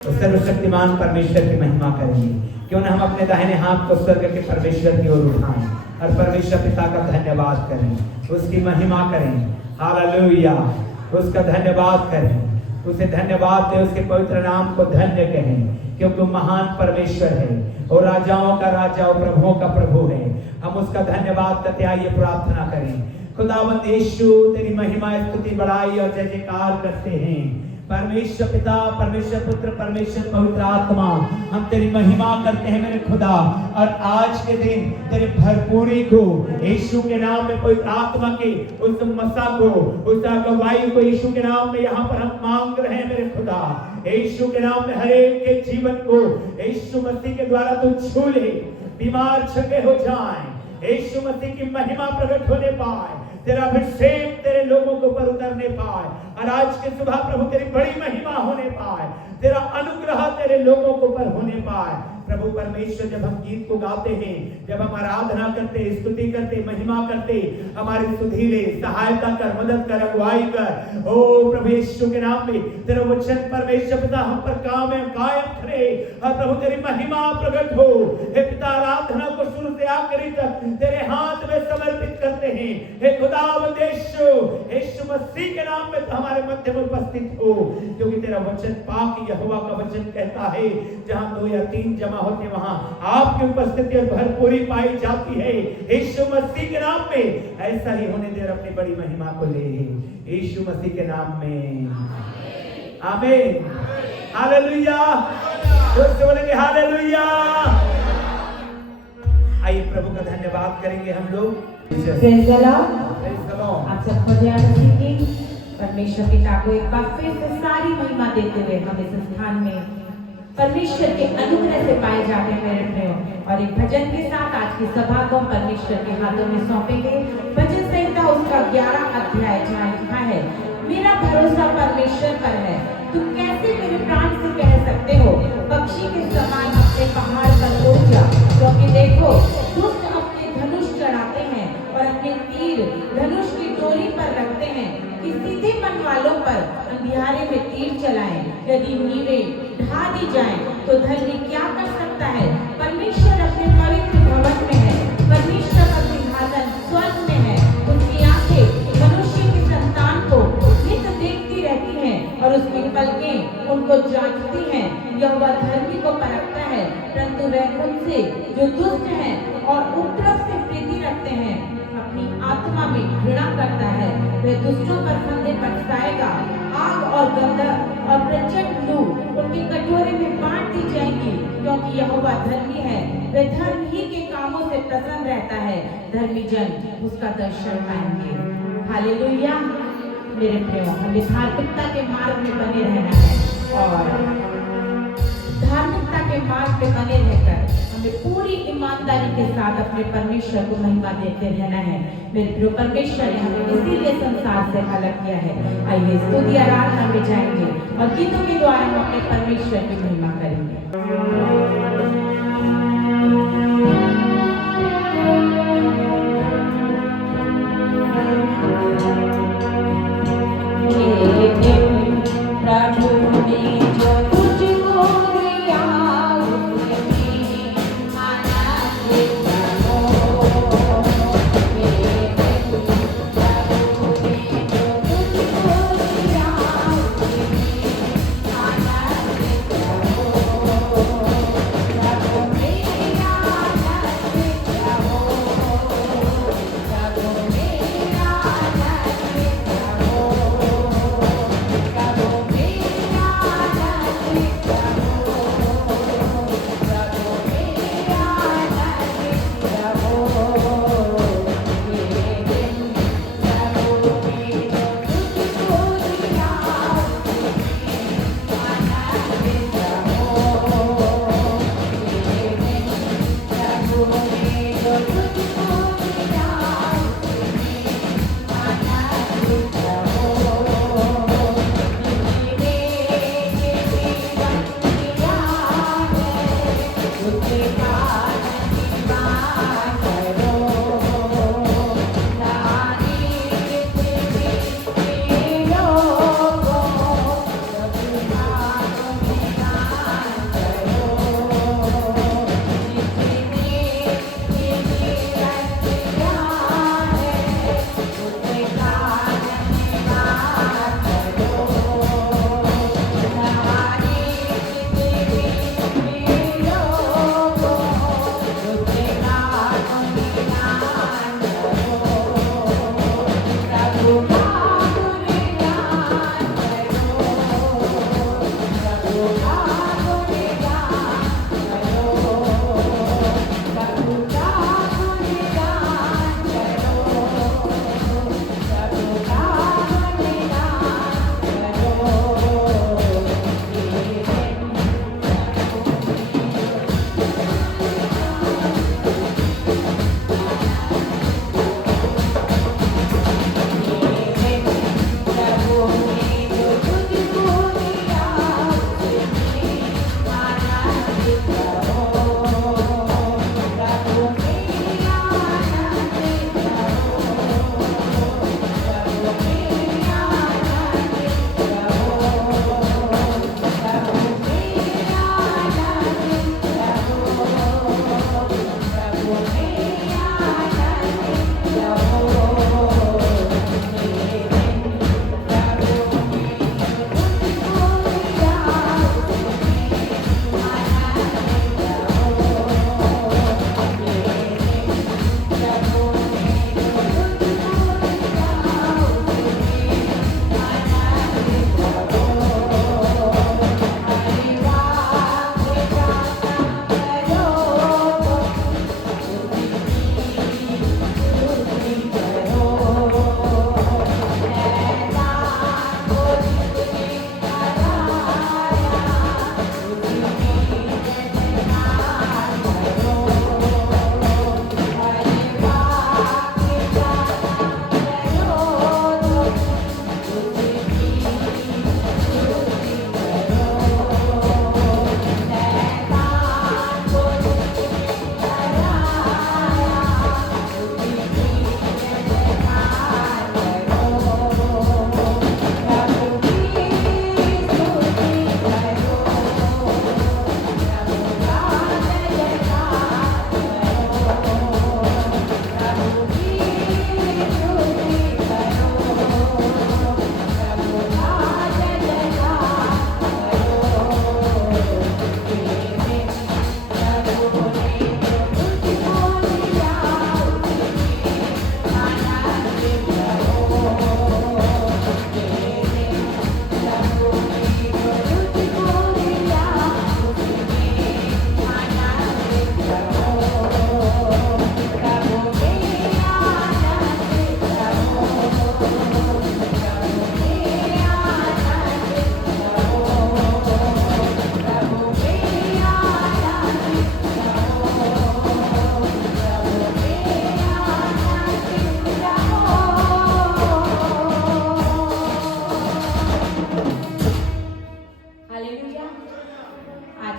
तो सर्वशक्तिमान परमेश्वर की महिमा करेंगे। क्यों ना हम अपने दाहिने हाथ को स्वर्ग के परमेश्वर की ओर उठाएं और परमेश्वर पिता का धन्यवाद करें, उसकी महिमा करें। हालेलुया, उसका धन्यवाद करें, उसे धन्यवाद दें, उसके पवित्र नाम को धन्य कहें, क्योंकि महान परमेश्वर है और राजाओं का राजा और प्रभुओं का प्रभु है। हम उसका धन्यवाद करते आइए प्रार्थना करें। खुदावंद यीशु तेरी महिमा स्तुति बढ़ाई और जय जयकार करते हैं। परमेश्वर पिता, परमेश्वर पुत्र, परमेश्वर पवित्र आत्मा, हम तेरी महिमा करते हैं मेरे खुदा। और आज के दिन तेरे भरपूरी को यीशु के नाम में, पवित्र आत्मा के उस मसा को, उस अगुवाई को यीशु के नाम में यहाँ पर हम मांग रहे हैं मेरे खुदा। यीशु के नाम में हर एक के जीवन को यीशु मसीह के द्वारा तू छू ले, बीमार छके हो जाए, यीशु मसीह की महिमा प्रकट होने पाए, तेरा अभिषेक तेरे लोगों के ऊपर उतरने पाए, और आज के सुबह प्रभु तेरी बड़ी महिमा होने पाए, तेरा अनुग्रह तेरे लोगों के ऊपर होने पाए। प्रभु परमेश्वर, जब हम गीत को गाते हैं, जब हम आराधना करते, स्तुति करते, महिमा करते, हमारे सुधीले सहायता कर, मदद कर, अगुवाई कर। ओ प्रभु यीशु के नाम में तेरा वचन परमेश्वर पिता हम पर काम है कायम करे, और प्रभु तेरी महिमा प्रकट हो। हे पिता, आराधना को शुरू से आखिरी तक तेरे हाथ में समर्पित करते हैं। हे खुदावंद यीशु मसीह के नाम में हमारे मध्य में उपस्थित हो, क्योंकि तेरा वचन पाक यहोवा का वचन कहता है, जहां 2 या 3 जमा होते वहां आपकी उपस्थिति और भरपूरी पाई जाती है। यीशु मसीह के नाम में ऐसा ही होने दे, अपनी बड़ी महिमा को ले, यीशु मसीह के नाम में आमीन। हालेलुया, जोर से बोलेंगे हालेलुया। आइए प्रभु का धन्यवाद करेंगे हम लोग। Praise the Lord. आप सबको ध्यान रखिए। परमेश्वर पिता को एक बार फिर से सारी महिमा देते हुए हम इस स्थान में परमेश्वर के अनुग्रह से पाए जाते हैं मेरे प्रियो। और एक भजन के साथ आज की सभा को परमेश्वर के हाथों में सौंपेंगे। भजन संहिता उसका 11 अध्याय जहाँ लिखा है, मेरा भरोसा परमेश्वर पर है, तुम कैसे मेरे प्राण से कह सकते हो, पक्षी के समान अपने पहाड़ पर उड़ जा। क्योंकि देखो, दुष्ट अपने धनुष चढ़ाते हैं और अपने तीर धनुष की डोरी पर रखते हैं, कि सीधे मन वालों पर अंधियारे में तीर चलाएं। यदि नींवें ढा दी जाएं, तो धर्मी क्या कर सकता है। परमेश्वर अपने पवित्र भवन में है, परमेश्वर का सिंहासन स्वर्ग में है। उसकी आंखें मनुष्य की संतान को नित देखती रहती हैं, और उसकी पलकें उनको जांचती हैं। यहोवा धर्मी को परखता है, परंतु वह उनसे जो दुष्ट हैं और उपद्रव से प्रीति रखते हैं अपनी आत्मा में घृणा करता है। वह दुष्टों पर फंदे बरसाएगा, आग और गंधक और प्रचंड लू उनके कटोरे में बांट दी जाएंगी। क्योंकि यहोवा धर्मी है, वह धर्म ही के कामों से प्रसन्न रहता है, धर्मी जन उसका दर्शन पाएंगे। हालेलुया। मेरे प्रियो, हमें धार्मिकता के मार्ग में बने रहना है, और धार्मिकता के मार्ग पे बने रहकर हमें पूरी ईमानदारी के साथ अपने परमेश्वर को महिमा देते रहना है। मेरे प्रिय, परमेश्वर ने हमें इसीलिए संसार से अलग किया है। आइए स्तुति आराधना में जाएंगे और गीतों के द्वारा हम अपने परमेश्वर की महिमा करेंगे। प्रभु ने जो तुझको दिया,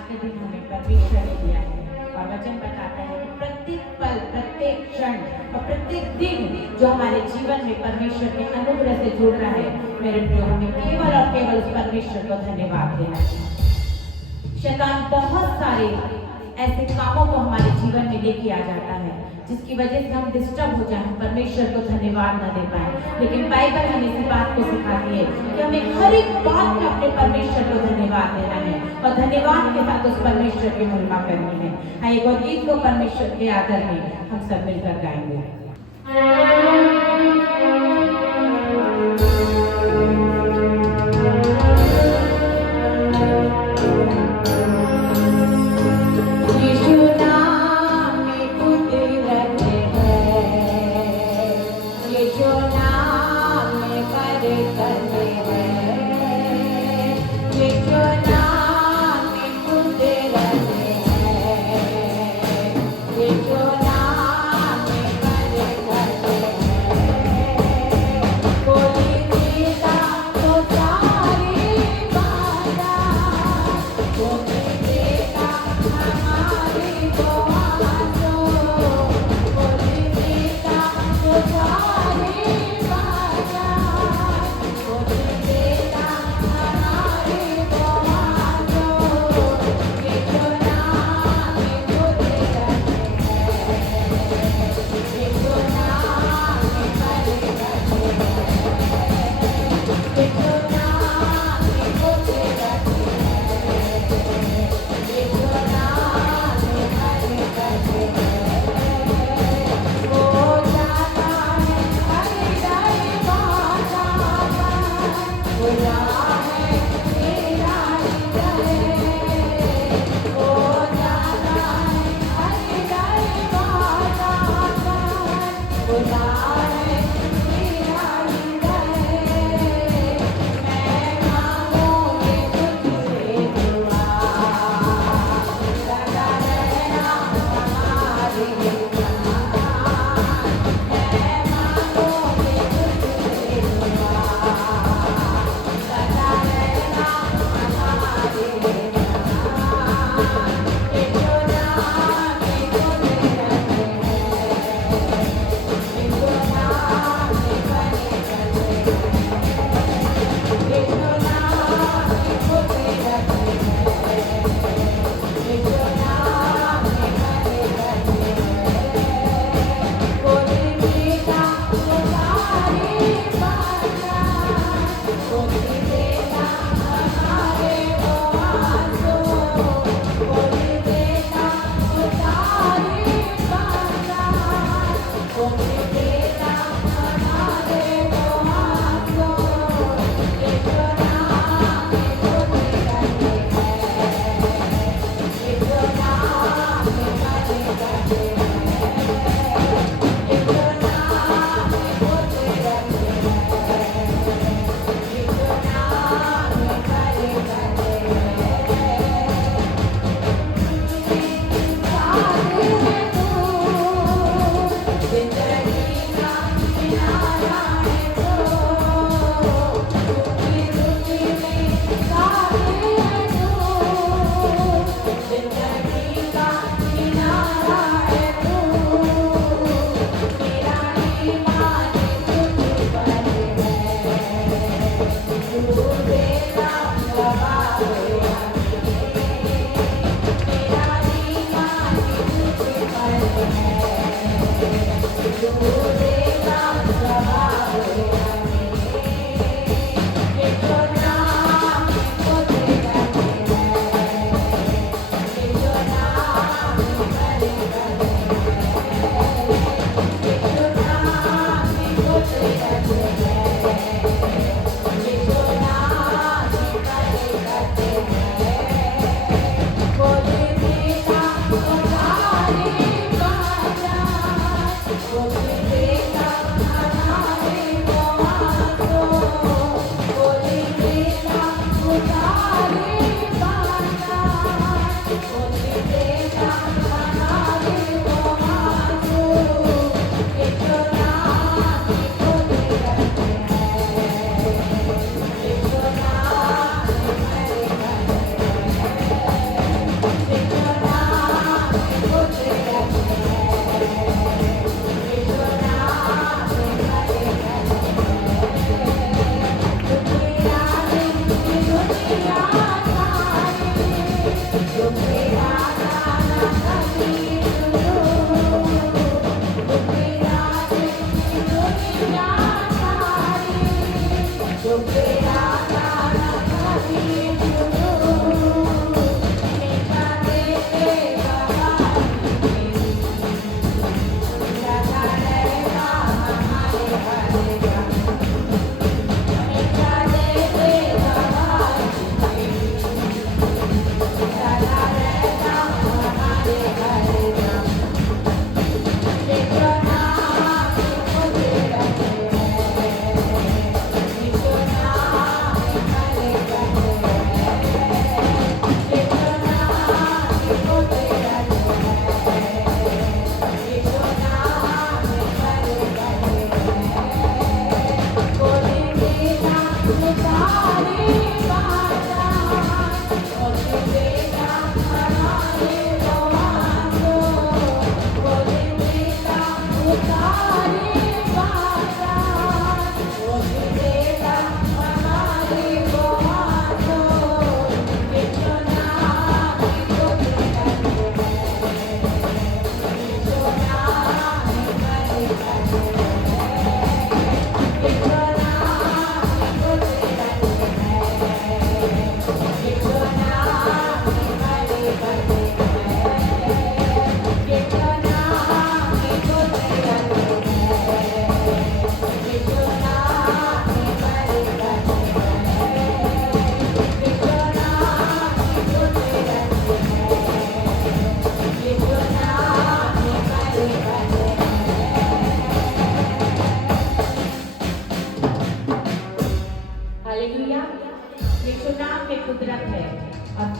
के दिन हमें परमेश्वर ने दिया है और वचन बताता है कि प्रत्येक पल, प्रत्येक क्षण और प्रत्येक दिन जो हमारे जीवन में परमेश्वर के अनुग्रह से जुड़ रहा है, मेरे प्रियो, हमें केवल और केवल उस परमेश्वर को धन्यवाद देना चाहिए। शैतान बहुत सारे ऐसे कामों को हमारे जीवन में लेके आ जाता है जिसकी वजह से हम डिस्टर्ब हो जाए, परमेश्वर को धन्यवाद न दे पाए। लेकिन बाइबल हमें इसी बात को सिखाती है कि हमें हर एक बात में अपने परमेश्वर को धन्यवाद देना है और धन्यवाद के साथ उस परमेश्वर की महिमा करनी है। हाँ, एक और गीत को परमेश्वर के आदर में हम सब मिलकर गाएंगे। Oh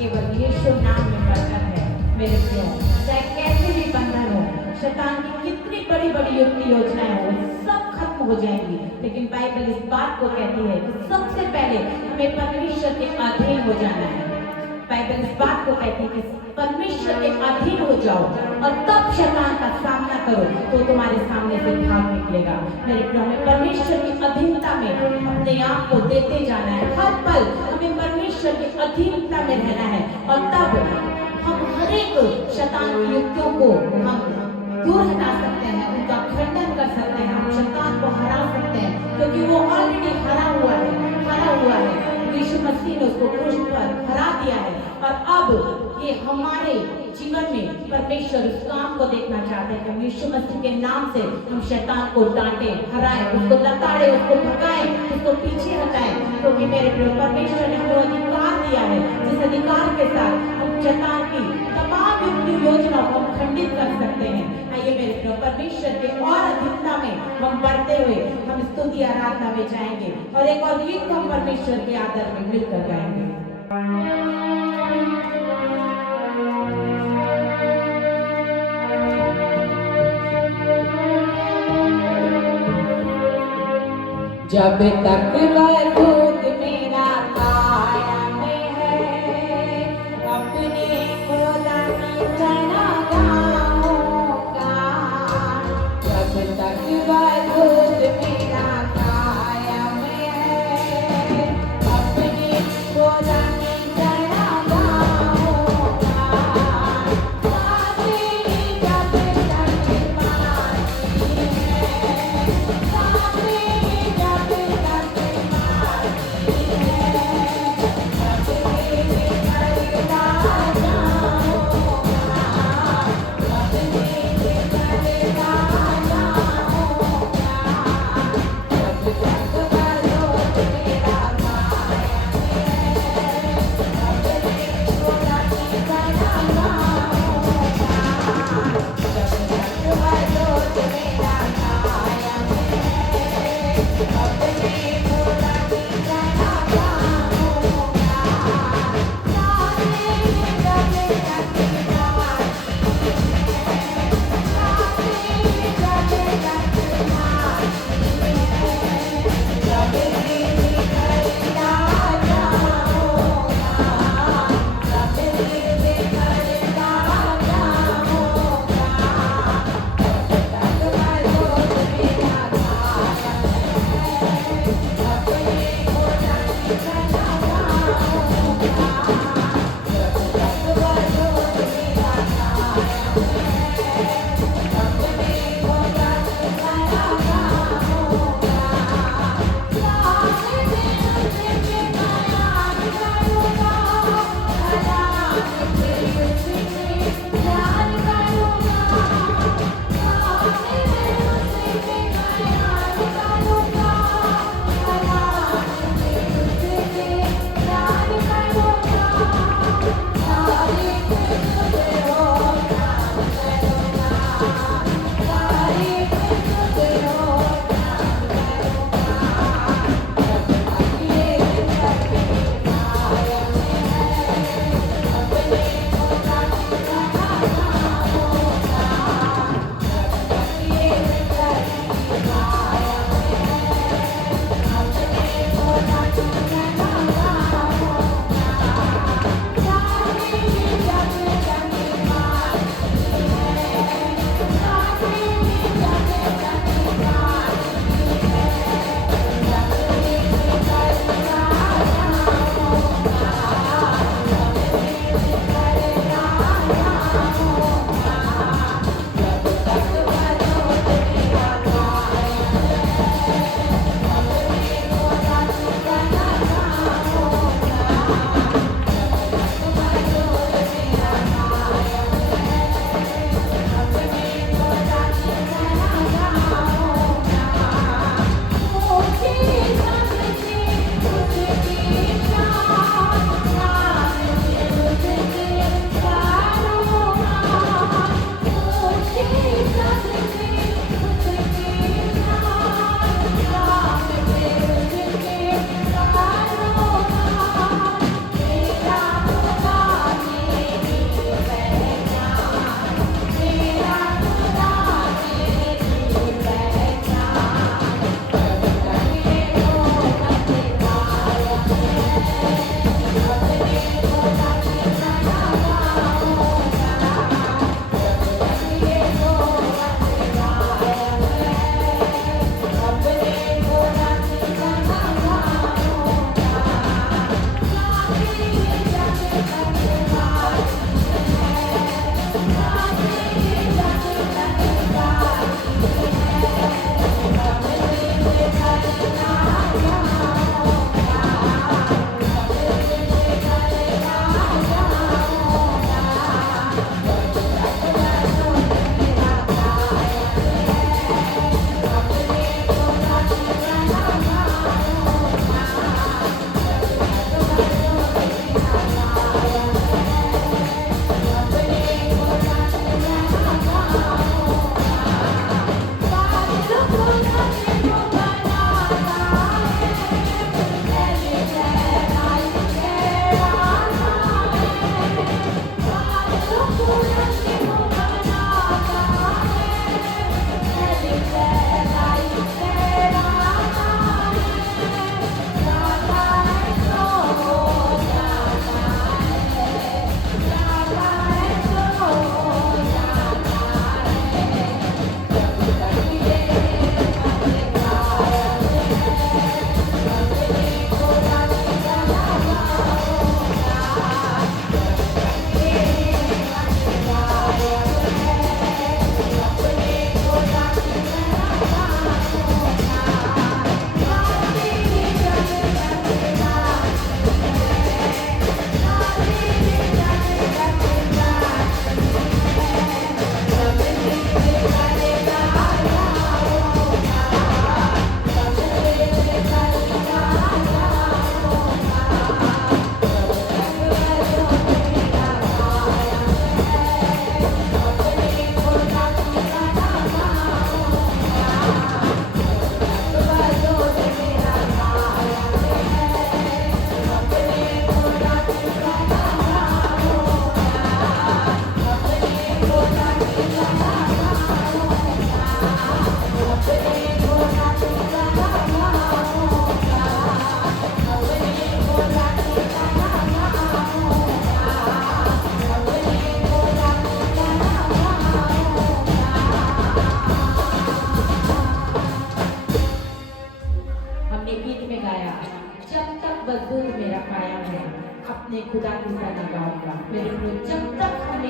केवल यीशु नाम में बरकत है। मेरे प्रियो, चाहे कैसे भी बंधन हो, शैतान की कितनी बड़ी बड़ी युक्ति योजनाएं हो, सब खत्म हो जाएंगी। लेकिन बाइबल इस बात को कहती है कि सबसे पहले हमें परमेश्वर के अधीन हो जाना है। बाइबल इस बात को कहती है कि परमेश्वर के अधीन हो जाओ और तब शैतान का सामना करो तो तुम्हारे सामने से भाग निकलेगा। मेरे प्रियो, में परमेश्वर की अधीनता में अपने आप को देते जाना है। हर पल हमें परमेश्वर की अधीनता में रहना है और तब हम हर एक शैतान की युक्तियों को हम दूर हटा सकते हैं, उनका खंडन कर सकते हैं, हम शैतान को हरा सकते हैं, क्योंकि वो ऑलरेडी हरा हुआ है। यीशु मसीह ने उसको क्रूस पर हरा दिया है और अब ये हमारे जीवन में परमेश्वर उस काम को देखना चाहते हैं कि हम यीशु मसीह के नाम से हम शैतान को डांटे, हराएं, उसको लताड़े, उसको भगाएं, उसको पीछे हटाएं। क्योंकि मेरे प्रिय, परमेश्वर ने हमें अधिकार दिया है, जिस अधिकार के साथ हम शैतान की तमाम युक्ति योजनाओं को हम खंडित कर सकते हैं। आइए मेरे प्रिय, परमेश्वर के और अधिकता में हम बढ़ते हुए हम स्तुति आराधना में जाएंगे और एक और गीत को हम परमेश्वर के आदर में मिलकर गाएंगे। जब तक वह दूध मेरा काया में है, अपने खुदा की जना गाऊंगा। जब तक वह दूध मेरा काया में है, अपने खुदा की जना गाऊंगा। साथी जब तक पानी है, साथी जब तक पानी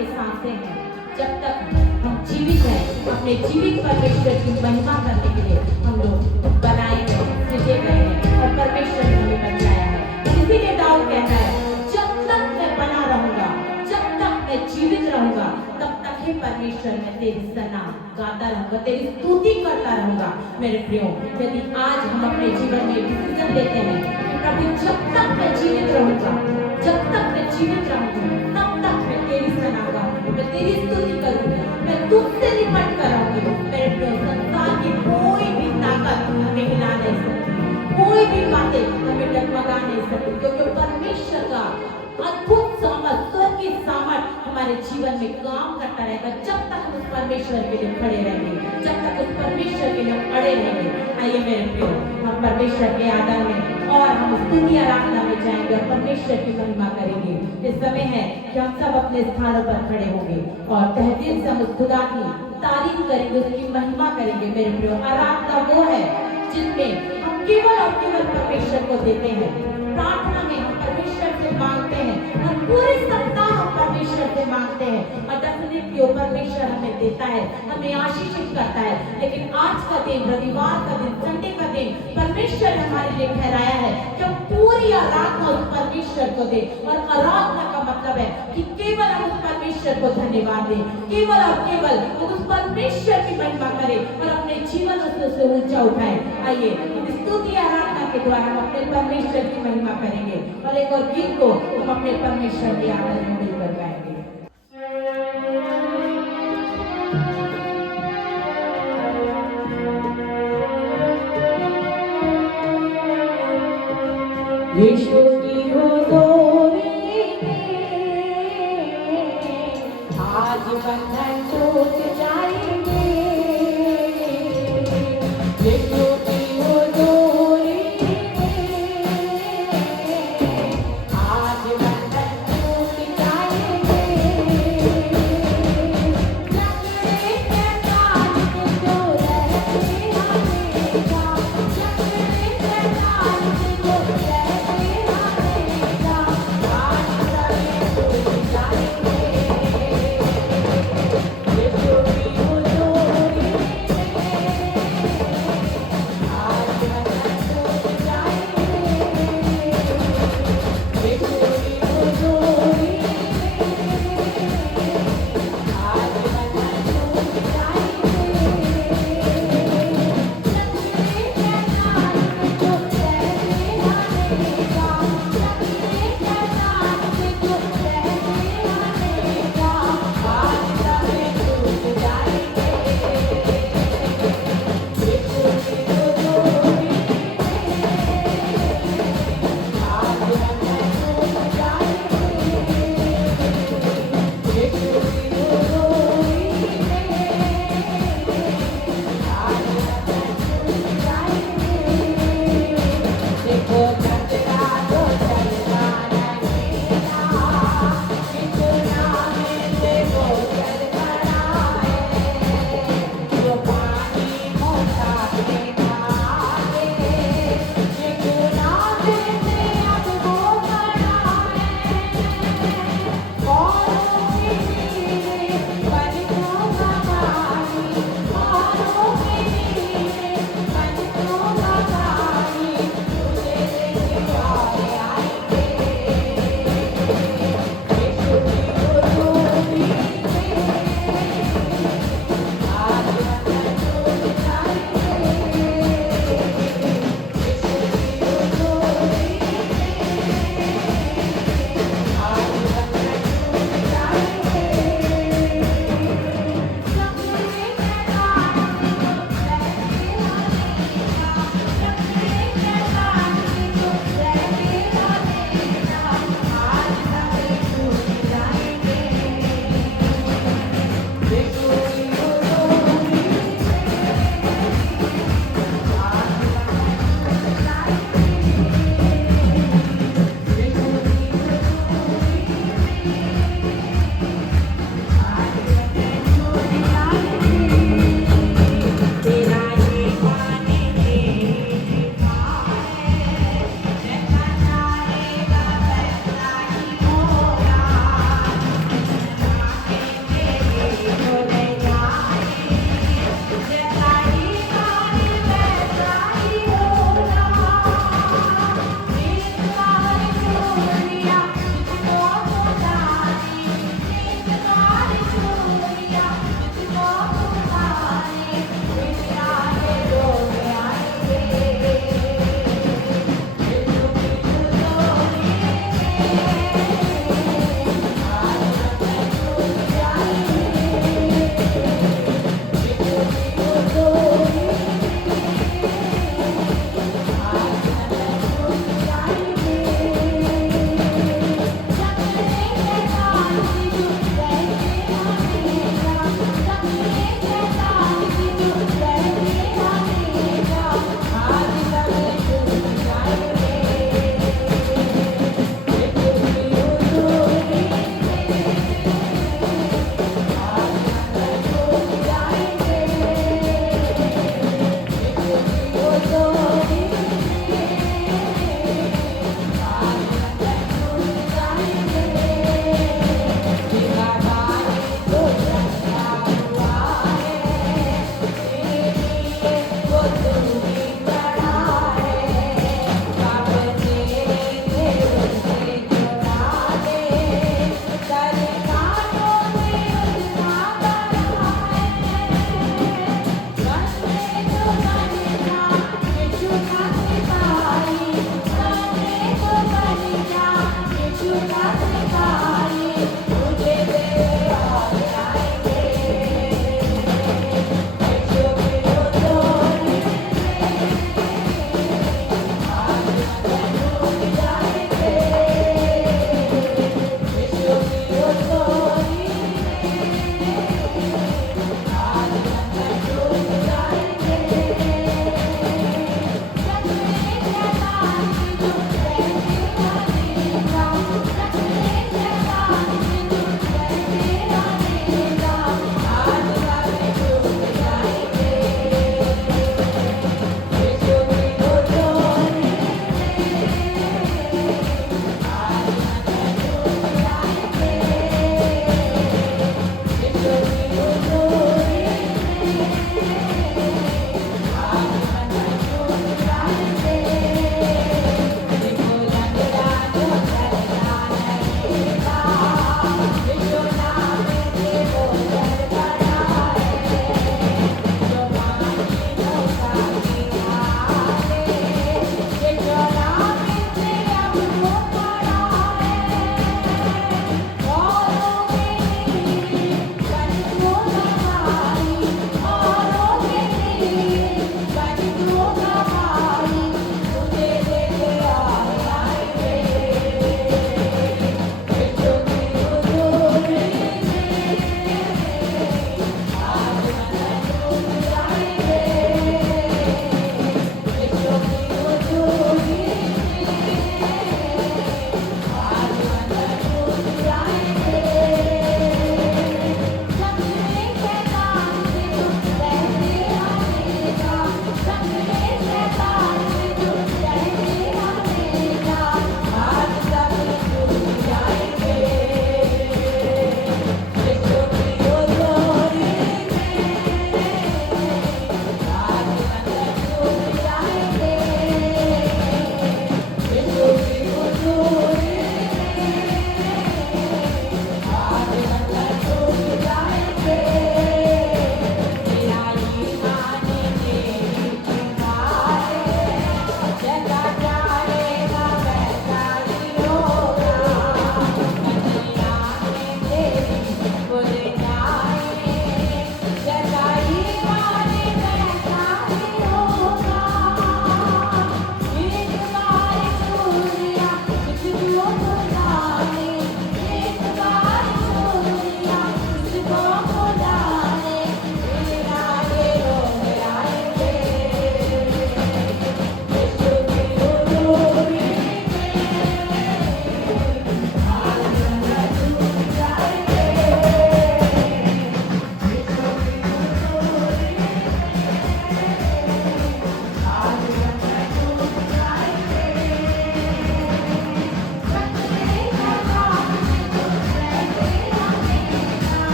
ये सांसें हैं, जब तक हम जीवित हैं, अपने जीवित परमेश्वर की महिमा करने के लिए हम लोग बनाए गए, सृजे गए हैं और परमेश्वर ने हमें बचाया है। इसीलिए दाऊद कहता है, जब तक मैं बना रहूंगा, जब तक मैं जीवित रहूंगा, तब तक ही परमेश्वर मैं तेरी सना गाता रहूंगा, तेरी स्तुति करता रहूंगा। मेरे प्रियो, यदि आज हम अपने जीवन में डिसीजन लेते हैं कि प्रभु जब तक मैं जीवित रहूंगा, जब तक मैं जीवित रहूंगी, तब तक मैं तेरी सना गाऊंगी, मैं तेरी स्तुति करूंगी, मैं तुझसे निपट कर रहूंगी। मेरे प्रियो, संसार की कोई भी ताकत हमें हिला नहीं सकती, कोई भी बातें हमें डगमगा नहीं सकती, क्योंकि परमेश्वर का अद्भुत सामर्थ, स्वर्ग की सामर्थ हमारे जीवन में काम करता रहेगा, जब तक हम उस परमेश्वर के लिए खड़े रहेंगे, जब तक उस परमेश्वर के लिए अड़े रहेंगे। आइए मेरे प्रियो, हम परमेश्वर के आदर में और हम स्तुति आराधना में जाएंगे और परमेश्वर की महिमा करेंगे। इस समय है कि हम सब अपने स्थानों पर खड़े होंगे और तहे दिल से हम उस खुदा की तारीफ करेंगे, उसकी महिमा करेंगे। मेरे प्रियो, आराधना वो है जिसमें हम केवल और केवल परमेश्वर को देते हैं। प्रार्थना में हम परमेश्वर से मांगते हैं और पूरे सप्ताह हम परमेश्वर से मांगते हैं और डेफिनेटली परमेश्वर हमें देता है, हमें आशीषित करता है। लेकिन आज का दिन, रविवार का दिन, संडे का दिन परमेश्वर ने हमारे लिए ठहराया है कि हम पूरी आराधना उस परमेश्वर को दें। और आराधना का मतलब है कि केवल हम उस परमेश्वर को धन्यवाद दें, केवल और केवल हम उस परमेश्वर की महिमा करें और अपने जीवन से उसे ऊंचा उठाएं। आइए हम स्तुति आराधना के द्वारा हम अपने परमेश्वर की महिमा करेंगे और एक और गीत को हम अपने परमेश्वर के आदर में मिलकर गाएंगे। यीशु की हुजूरी में आज बंधन टूट जाएंगे। यीशु की हुजूरी में आज बंधन टूट जाएंगे। जकड़े के काज के जो रहते हमेशा, जकड़े के काज के जो रहते हमेशा, आज सभी टूट जाएंगे। यीशु की हुजूरी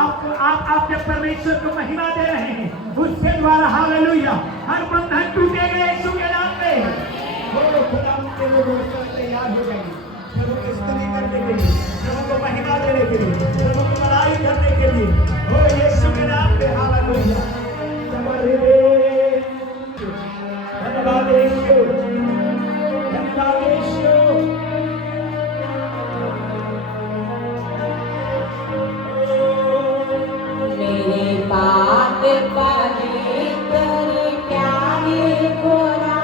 आप जब परमेश्वर को महिमा दे रहे हैं उसके द्वारा हालेलुया हर बंधन टूटेगा यीशु के नाम पे। वो खुदा के लोग तैयार हो जाएंगे प्रभु की स्तुति करने के लिए, प्रभु को महिमा देने के लिए, प्रभु की बड़ाई करने के लिए। वो यीशु के नाम पे हालेलुया। धन्यवाद यीशु, धन्यवाद यीशु। मेरे बात पवित्र प्यारे खुदा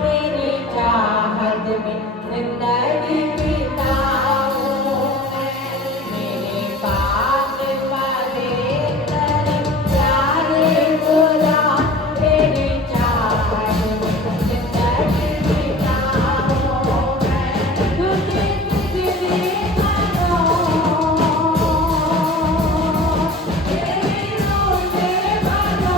तेरी चाहत में जिंदगी बिताओ। मेरे बात पवित्र प्यारे खुदा तेरी चाहत में जिंदगी बिताओ। तुझे तुझे मानो तेरी रोज़ मानो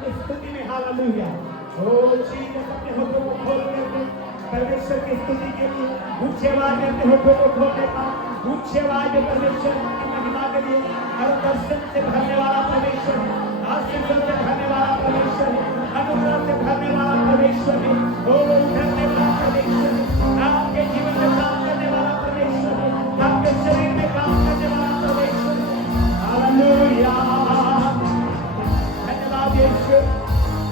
की स्तुति में हालेलुया। ओ जीसस अपने होठों को खोल करके परमेश्वर की स्तुति के लिए ऊंची आवाज में अपने होठों को खोलने का, ऊंची आवाज में परमेश्वर की महिमा के लिए हर दर्शन से भरने वाला परमेश्वर है, आशीर्वाद से भरने वाला परमेश्वर है, अनुग्रह से भरने वाला परमेश्वर है, ओ करने वाला परमेश्वर है, आपके जीवन में काम करने वाला परमेश्वर है, आपके शरीर में काम करने वाला परमेश्वर है। हालेलुया। धन्यवाद यीशु,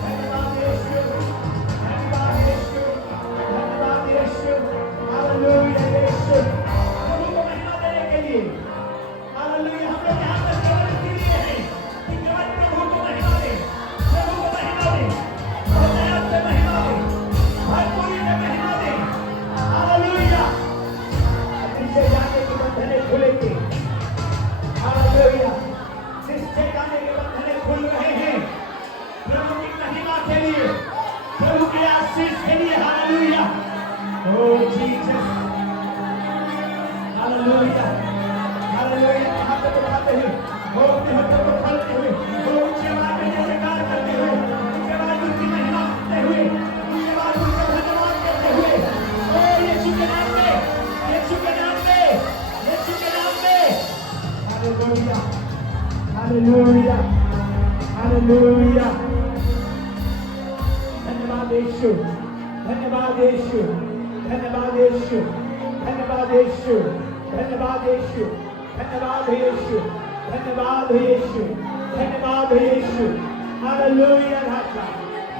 धन्यवाद यीशु, धन्यवाद यीशु, धन्यवाद यीशु। हालेलुया यीशु। प्रभु को महिमा देने के लिए हालेलुया। हम लोग यहाँ पर केवल इसीलिए हैं कि केवल प्रभु को महिमा दें, प्रभु को महिमा दें, हृदय से महिमा दें, भरपूरी से महिमा दें। हालेलुया। पीछे जाने के बंधने खुलेंगे। हालेलुया। जिससे जाने के बंधने खुल रहे हैं प्रभु की महिमा के लिए, प्रभु की आशीष के लिए। हालेलुया। ओ जीसस। हालेलुया। हालेलुया। हाथ को बढ़ाते हुए, ओ अपने हाथों को खोलते हुए, ओ ऊंची आवाज में जयकार करते हुए, ऊंची आवाज में उसकी महिमा करते हुए, ऊंची आवाज में उसका धन्यवाद करते हुए, ओ यीशु के नाम में, यीशु के नाम में, यीशु के नाम में। हालेलुया। हालेलुया। हालेलुया। धन्यवाद यीशु, धन्यवाद यीशु, धन्यवाद यीशु, धन्यवाद यीशु, धन्यवाद यीशु, धन्यवाद यीशु, धन्यवाद यीशु, धन्यवाद यीशु। हालेलुया राजा,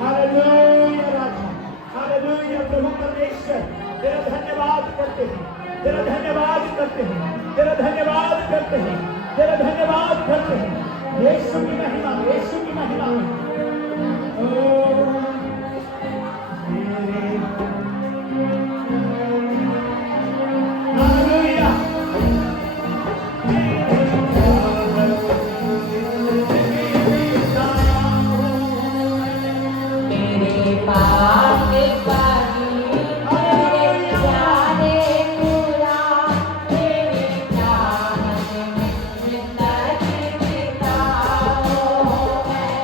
हालेलुया राजा, हालेलुया। प्रभु परमेश्वर तेरा धन्यवाद करते हैं, तेरा धन्यवाद करते हैं, तेरा धन्यवाद करते हैं, तेरा धन्यवाद करते हैं। यीशु की महिमा, यीशु की महिमा। ओ हालेलुया। मेरे पास पानी तेरे प्यारे पूरा, तेरे चाहत में जिंदगी बिताओ मैं।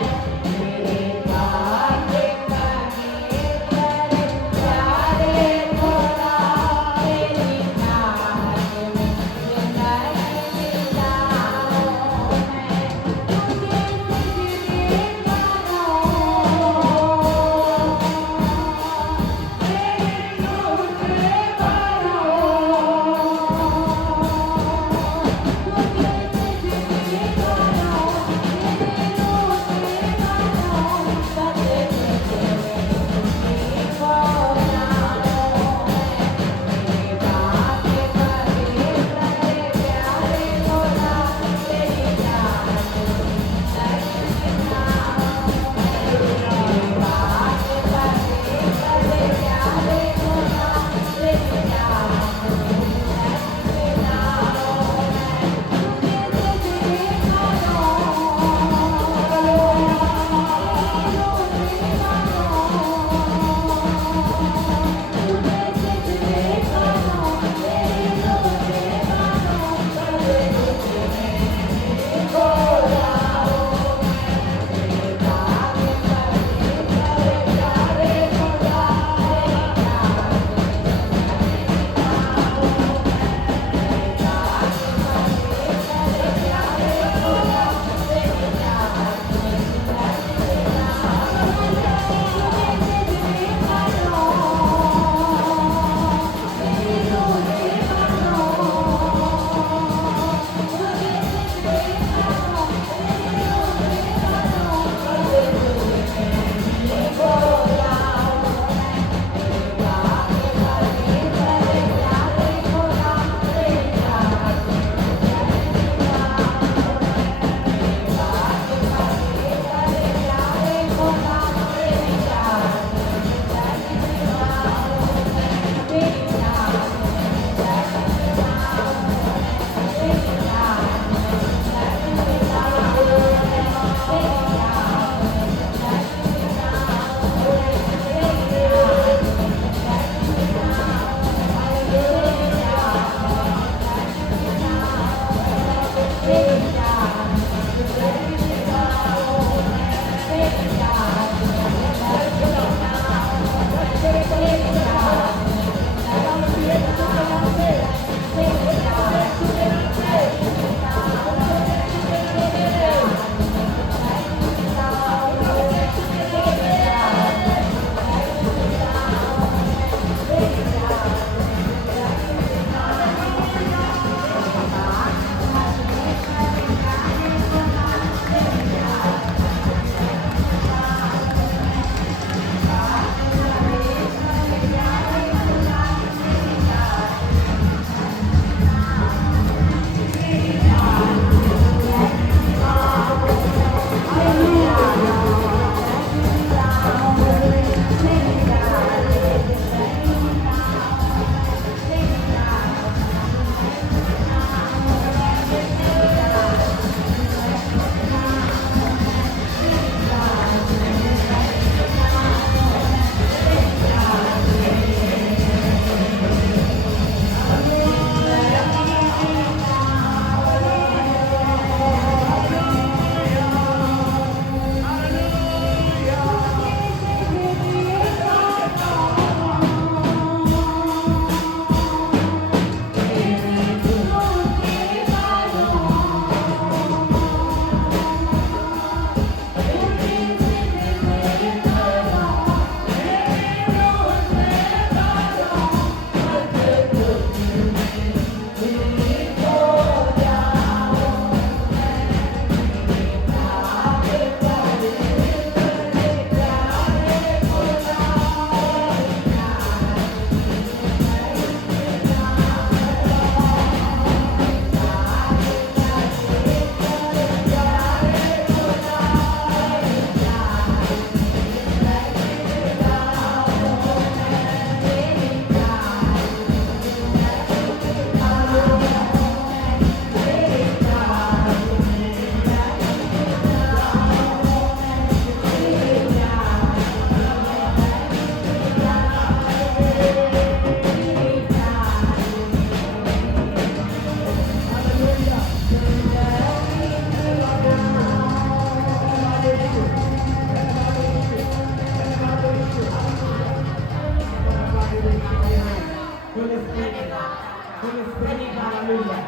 Holy Spirit, hallelujah.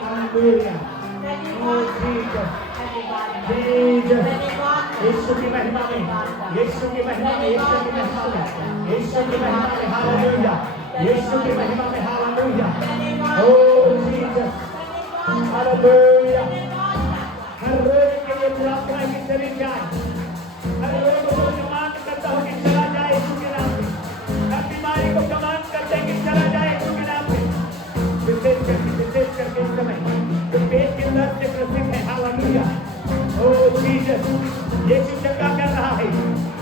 Hallelujah. Oh Jesus. Jesus. यीशु की महिमा में, यीशु की महिमा में, यीशु की महिमा में, यीशु की महिमा में, हालेलुया, यीशु की महिमा में, हालेलुया। Oh Jesus. हालेलुया। हर रोग के लिए प्रार्थना की चली जाए, हर रोग को कमांड करता हूँ कि चला जाए यीशु के नाम में, हर बीमारी को कमांड करते हैं कि चला जाए यीशु के नाम में। विशेष करके इस समय जो पेट के दर्द से ग्रसित है, हालेलुया। Oh Jesus, यीशु चंगा कर रहा है,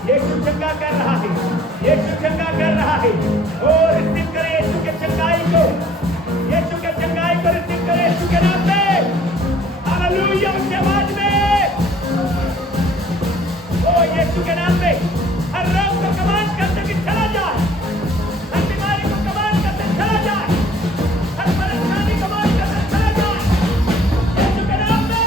यीशु चंगा कर रहा है, यीशु चंगा कर रहा है। और रिसीव करें यीशु के चंगाई को, यीशु के चंगाई को रिसीव करें यीशु के नाम में, हालेलुया। उसकी आवाज में, ओ यीशु के नाम में हर रोग को कमांड करते कि चला जाए, हर बीमारी को कमांड करते चला जाए, हर परेशानी कमांड करते चला जाए, यीशु के नाम में।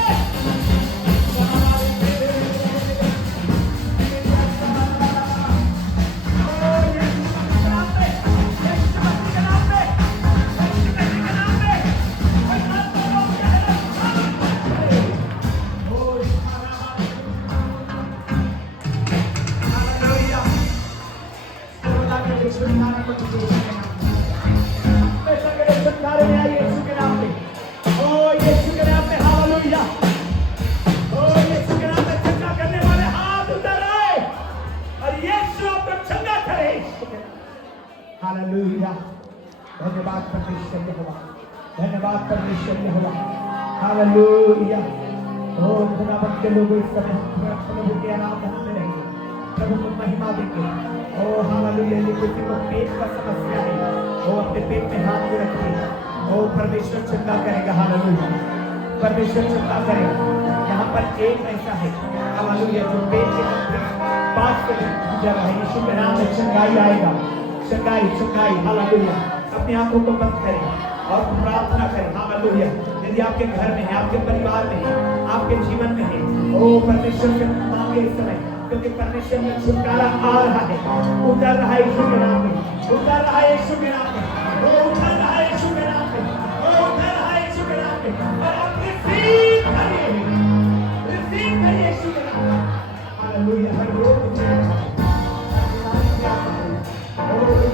धन्यवाद परमेश्वर यहोवा, धन्यवाद परमेश्वर यहोवा, हालेलुया। ओ खुदावंद के लोगों इस समय प्रभु की आराधना में रहेंगे, प्रभु को महिमा देंगे। ओ हालेलुया। यदि किसी को पेट का समस्या है, वो अपने पेट में हाथ को रखिए, ओ परमेश्वर चंगा करेगा, हालेलुया। परमेश्वर चंगा करेगा। यहाँ पर एक ऐसा है, हालेलुया, जो पेट के पास से गुजर रहा है, यीशु के नाम में चंगाई आएगा, चंगाई चंगाई, हालेलुया। अपनी आंखों को बंद करें और प्रार्थना करें, हालेलुया। यदि आपके घर में है, आपके परिवार में है, आपके जीवन में है, ओ परमेश्वर से मांगे इस समय, क्योंकि परमेश्वर में छुटकारा आ रहा है, उतर रहा है यीशु के नाम में, उतर रहा है यीशु के नाम में, वो उतर रहा है यीशु के नाम में, वो उतर रहा है यीशु के नाम में। और आप रिसीव करिए यीशु के नाम में, हालेलुया। हर रोग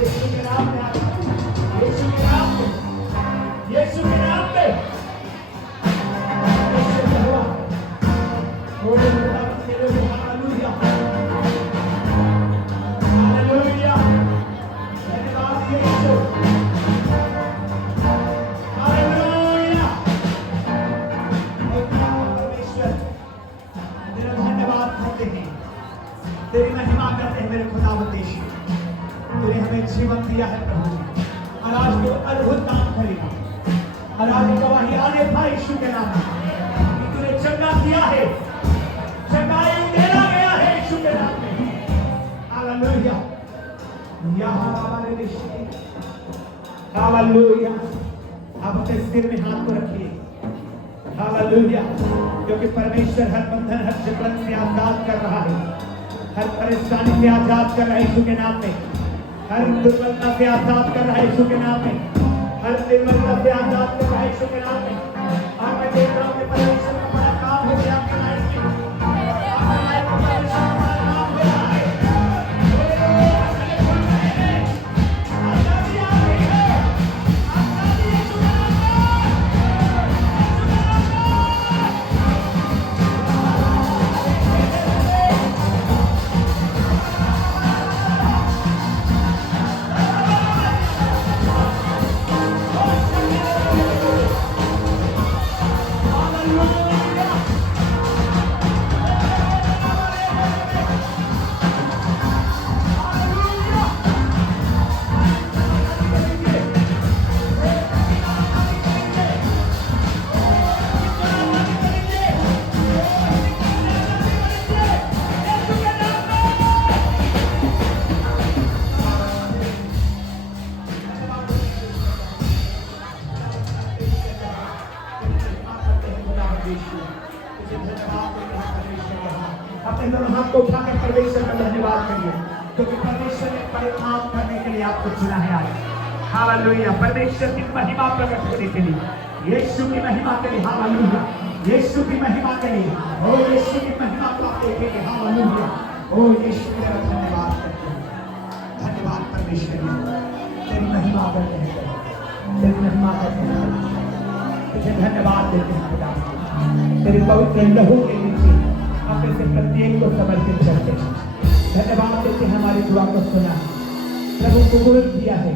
यीशु के नाम में, यीशु के नाम में, यीशु के नाम में, हालेलुया, हालेलुया। धन्यवाद यीशु, हालेलुया। परमेश्वर तेरा धन्यवाद करते हैं, तेरी महिमा करते हैं मेरे खुदावंद यीशु। तूने हमें जीवन दिया है प्रभु, और आज तो अद्भुत काम करेगा, और आज गवाही आने पाए यीशु के नाम में कि तूने चंगा किया है, चंगाई देना गया है यीशु के नाम में, हालेलुया। हालेलुया। आप अपने सिर में हाथ को रखिए, हालेलुया, क्योंकि परमेश्वर हर बंधन, हर जबरन से आजाद कर रहा है, हर परेशानी से आजाद कर रहा है यीशु के नाम में, हर दुर्बलता से आजाद कर रहा है यीशु के नाम में, हर निर्बलता से आजाद कर रहा है यीशु के नाम में। और मैं देख रहा हूँ कि परमेश्वर का बड़ा काम हो गया आपकी लाइफ में, आपकी लाइफ में परमेश्वर का बड़ा काम हो रहा है। आजादी आ रही है, आजादी यीशु के नाम में, अपने दोनों हाथ को उठाकर परमेश्वर का धन्यवाद करिए, क्योंकि परमेश्वर ने बड़े काम करने के लिए आपको चुना है आज। हालेलुया, परमेश्वर की महिमा प्रकट होने के लिए, यीशु की महिमा के लिए, हालेलुया, यीशु की महिमा के लिए, ओ यीशु की महिमा को आप देखेंगे, हालेलुया, ओ यीशु तेरा धन्यवाद करते हैं, धन्यवाद परमेश्वर, तेरी महिमा करते हैं, तेरी महिमा करते हैं, तुझे धन्यवाद देते हैं खुदा, तेरे पवित्र लहू के नीचे अपने से प्रत्येक को समर्पित करते हैं, धन्यवाद देते हैं हमारी दुआ को सुना, प्रभु कबूल किया है,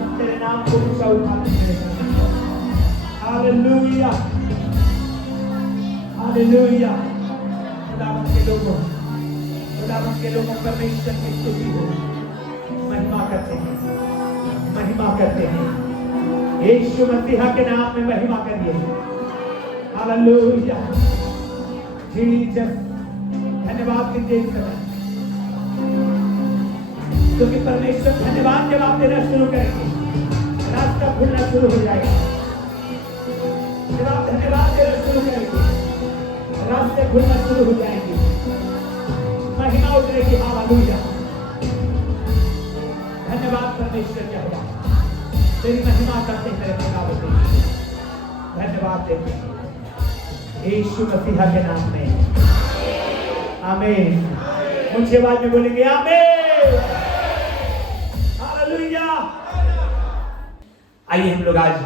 हम तेरे नाम को ऊंचा उठाते हैं, हालेलुया, हालेलुया, खुदावंद के लोगों परमेश्वर की स्तुति हो, महिमा करते हैं, महिमा करते हैं, यीशु मसीह के नाम में महिमा करिए, हालेलुया, जीसस, धन्यवाद दीजिए इस समय, क्योंकि परमेश्वर धन्यवाद जब आप देना शुरू करेंगे, रास्ता खुलना शुरू हो जाएगा, जब आप धन्यवाद देना शुरू करेंगे, रास्ते खुलना शुरू हो जाएंगे, महिमा उतरेगी, हालेलुया, धन्यवाद परमेश्वर क्या हुआ, तेरी महिमा करते हैं, धन्यवाद देते हैं, यीशु मसीह के नाम में, आमीन, ऊंची आवाज में बोलेंगे आमीन, हालेलुया। आइए हम लोग आज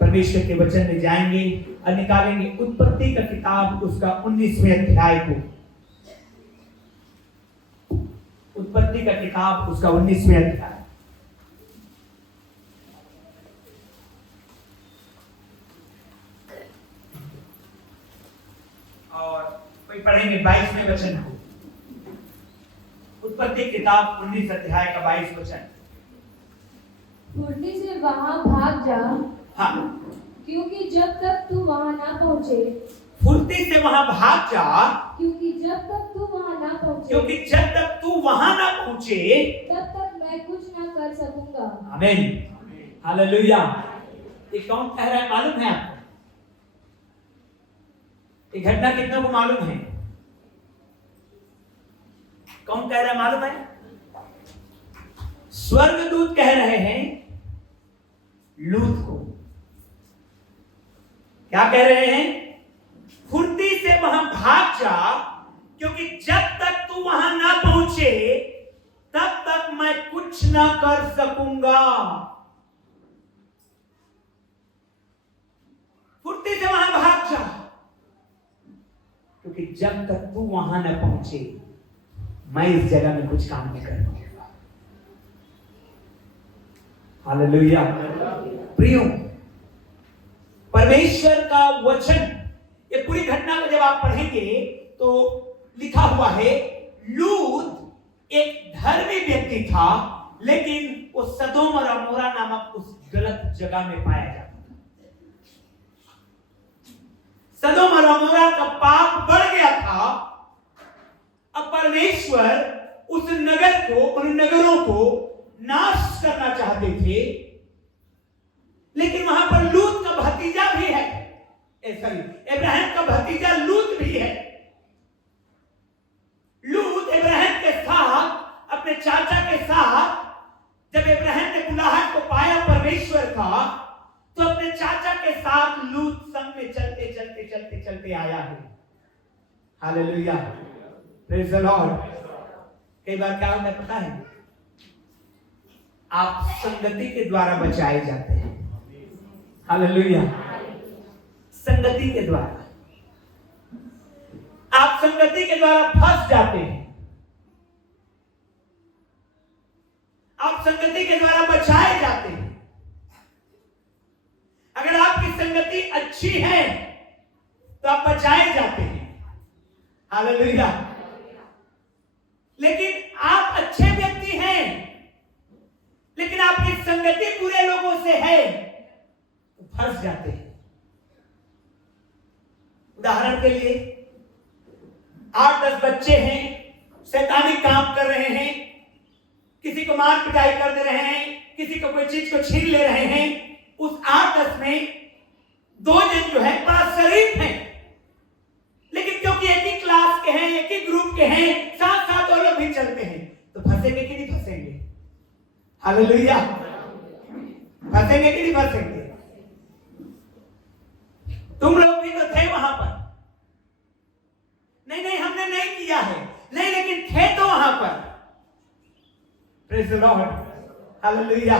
परमेश्वर के वचन में जाएंगे और निकालेंगे उत्पत्ति का किताब उसका 19वें अध्याय को, उत्पत्ति का किताब उसका 19वें अध्याय, और कोई पढ़ेंगे 22वें वचन को, उत्पत्ति किताब 19 अध्याय का 22 वचन। फुर्ती से वहां भाग जा, हाँ, क्योंकि जब तक तू वहां ना पहुंचे, फुर्ती से वहां भाग जा, क्योंकि जब तक तू वहां ना पहुंचे, क्योंकि जब तक तू वहां ना पहुंचे तब तक मैं कुछ ना कर सकूंगा। आमीन, हालेलुया। ये कौन कह रहा है मालूम है आपको? ये घटना कितनों को मालूम है? कौन कह रहा है मालूम है? स्वर्गदूत कह रहे हैं लूत को। क्या कह रहे हैं? फुर्ती से वहां भाग जा, क्योंकि जब तक तू वहां ना पहुंचे तब तक मैं कुछ ना कर सकूंगा। फुर्ती से वहां भाग जा, क्योंकि जब तक तू वहां ना पहुंचे मैं इस जगह में कुछ काम नहीं कर पाऊंगा। हालेलुया। प्रियो, परमेश्वर का वचन, ये पूरी घटना को जब आप पढ़ेंगे तो लिखा हुआ है लूत एक धर्मी व्यक्ति था, लेकिन वो सदोम और अमोरा नामक उस गलत जगह में पाया जाता था। सदोम और अमोरा का पाप बढ़ गया था। अब परमेश्वर उस नगर को, उन नगरों को नाश करना चाहते थे, लेकिन वहां पर लूत का भतीजा भी है, इब्राहिम का भतीजा लूत भी है। लूत इब्राहिम के साथ, अपने चाचा के साथ, जब इब्राहिम ने बुलाहट को पाया परमेश्वर का, तो अपने चाचा के साथ लूत संग में चलते चलते चलते चलते आया है। Hallelujah, praise the Lord. कई बार क्या होता है पता है? आप संगति के द्वारा बचाए जाते हैं। हालेलुया, संगति के द्वारा आप संगति के द्वारा फंस जाते हैं। आप संगति के द्वारा बचाए जाते हैं। अगर आपकी संगति अच्छी है तो आप बचाए जाते हैं। हालेलुया। लेकिन आप अच्छे व्यक्ति हैं, लेकिन आपकी संगति बुरे लोगों से है तो फंस जाते हैं। उदाहरण के लिए 8-10 बच्चे हैं, शैतानी काम कर रहे हैं, किसी को मार पिटाई कर दे रहे हैं, किसी को कोई चीज को छीन ले रहे हैं। उस 8-10 में 2 जन जो है बड़ा शरीफ हैं, लेकिन क्योंकि एक ही क्लास के हैं, एक ही ग्रुप के हैं, साथ साथ वो लोग भी चलते हैं, तो फंसेंगे कि नहीं फंसेंगे? हालेलुया। फंसेंगे कि नहीं फंसेंगे? तुम लोग भी तो थे वहां पर। नहीं हमने नहीं किया है, नहीं, लेकिन थे तो वहां पर। Praise the Lord, hallelujah.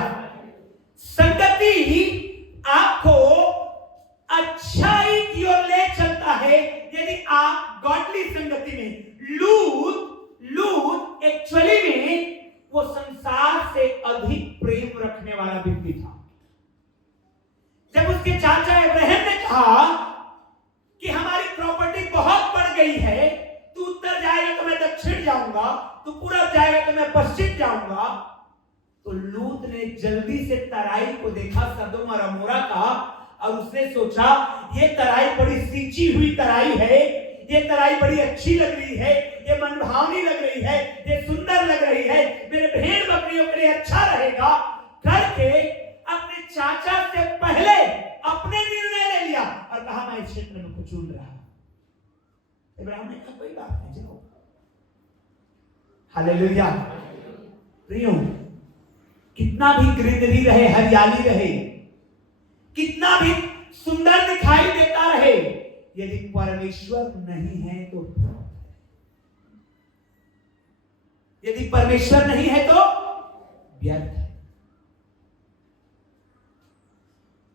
संगति आपको अच्छाई की ओर ले चलता है यदि आप गॉडली संगति में। लूत एक्चुअली में वो संसार से अधिक प्रेम रखने वाला व्यक्ति था। जब उसके चाचा इब्राहिम ने कहा कि हमारी प्रॉपर्टी बहुत बढ़ गई है, तू उत्तर जाएगा तो मैं दक्षिण जाऊंगा, तू पूरब जाएगा तो मैं पश्चिम जाऊंगा, तो लूत ने जल्दी से तराई को देखा, सदोम और अमोरा का, और उसने सोचा ये तराई बड़ी सींची हुई तराई है, ये तराई बड़ी अच्छी लग रही है, ये मनभावनी लग रही है, ये सुंदर लग रही है, मेरे भेड़ बकरियों के लिए अच्छा रहेगा करके अपने चाचा से पहले अपने निर्णय ले लिया और कहा मैं इस क्षेत्र में कुछ चुन रहा। इब्राहिम ने कहा कोई बात नहीं, जाओ। हालेलुया। प्रियो, कितना भी ग्रीनरी रहे, हरियाली रहे, कितना भी सुंदर दिखाई देता रहे, यदि परमेश्वर नहीं है तो, यदि परमेश्वर नहीं है तो व्यर्थ है।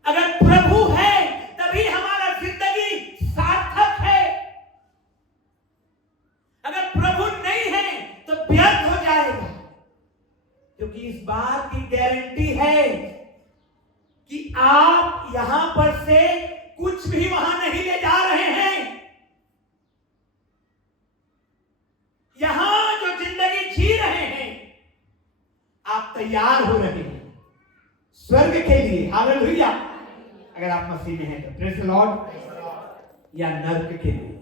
अगर प्रभु है तभी हमारा जिंदगी सार्थक है, अगर प्रभु नहीं है तो व्यर्थ हो जाएगा। क्योंकि इस बात की गारंटी है कि आप यहां पर से कुछ भी वहां नहीं ले जा रहे हैं। यहां जो जिंदगी जी रहे हैं, आप तैयार हो रहे हैं स्वर्ग के लिए। हालेलुया। अगर आप मसीह में हैं तो प्रेज़ द लॉर्ड, या नर्क के लिए।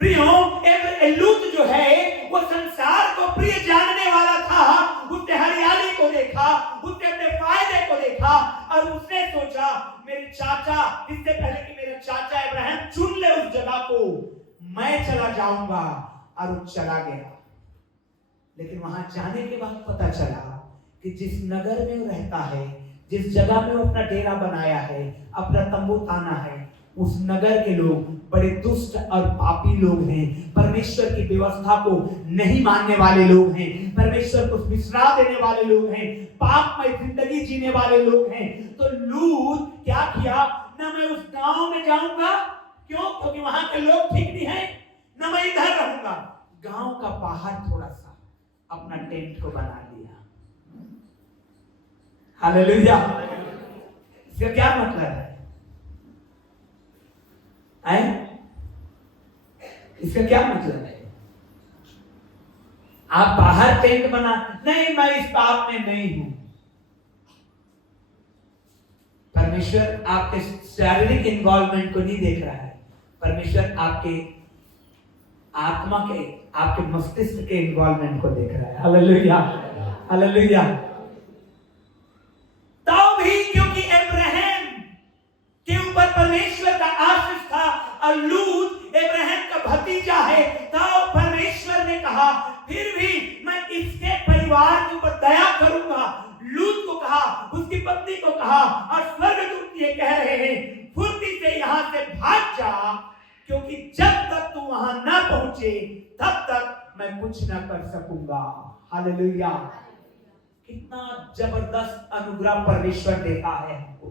प्रियो, लूत जो है वो संसार को प्रिय जानने वाला था। उसने हरियाली को देखा, उसने अपने फायदे को देखा और उसने सोचा मेरे चाचा, इससे पहले कि मेरे चाचा इब्राहिम चुन ले उस जगह को, मैं चला जाऊंगा। और वो चला गया। लेकिन वहां जाने के बाद पता चला कि जिस नगर में वो रहता है, जिस जगह में वो अपना डेरा बनाया है, अपना तंबू ताना है, उस नगर के लोग बड़े दुष्ट और पापी लोग हैं, परमेश्वर की व्यवस्था को नहीं मानने वाले लोग हैं, परमेश्वर को विश्राम देने वाले लोग हैं, पापमय जिंदगी जीने वाले लोग हैं। तो लूत क्या किया, ना मैं उस गांव में जाऊंगा, क्यों? क्योंकि वहां के लोग ठीक नहीं है, ना मैं इधर रहूंगा। गांव का बाहर थोड़ा सा अपना टेंट को बना लिया। हालेलुया। इसका क्या मतलब है? इसका क्या मतलब है? आप बाहर टेंट बना, नहीं मैं इस पाप में नहीं हूं। परमेश्वर आपके शारीरिक इन्वॉल्वमेंट को नहीं देख रहा है, परमेश्वर आपके आत्मा के, आपके मस्तिष्क के इन्वॉल्वमेंट को देख रहा है। Hallelujah, hallelujah. तब भी क्योंकि इब्राहिम के ऊपर परमेश्वर का आशीष था और लूत इब्राहिम का भतीजा है, तब परमेश्वर ने कहा फिर भी मैं इसके परिवार के ऊपर दया करूंगा। लूत को कहा, उसकी पत्नी को कहा, और स्वर्गदूत ये कह रहे हैं फुर्ती से यहां से भाग जा, क्योंकि जब तक तू वहां ना पहुंचे तब तक मैं कुछ ना कर सकूंगा। हालेलुया। कितना जबरदस्त अनुग्रह परमेश्वर देता है हमको,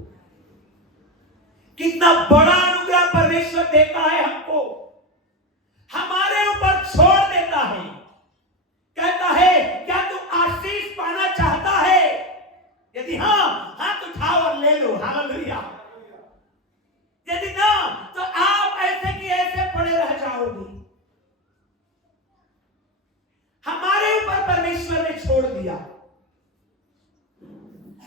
कितना बड़ा अनुग्रह परमेश्वर देता है हमको, हमारे ऊपर छोड़ देता है, कहता है क्या तू आशीष पाना चाहता है? यदि हाँ, हाथ उठाओ और ले लो। हालेलुया। यदि ना, तो आप ऐसे की ऐसे पड़े रह जाओगे। हमारे ऊपर परमेश्वर ने छोड़ दिया।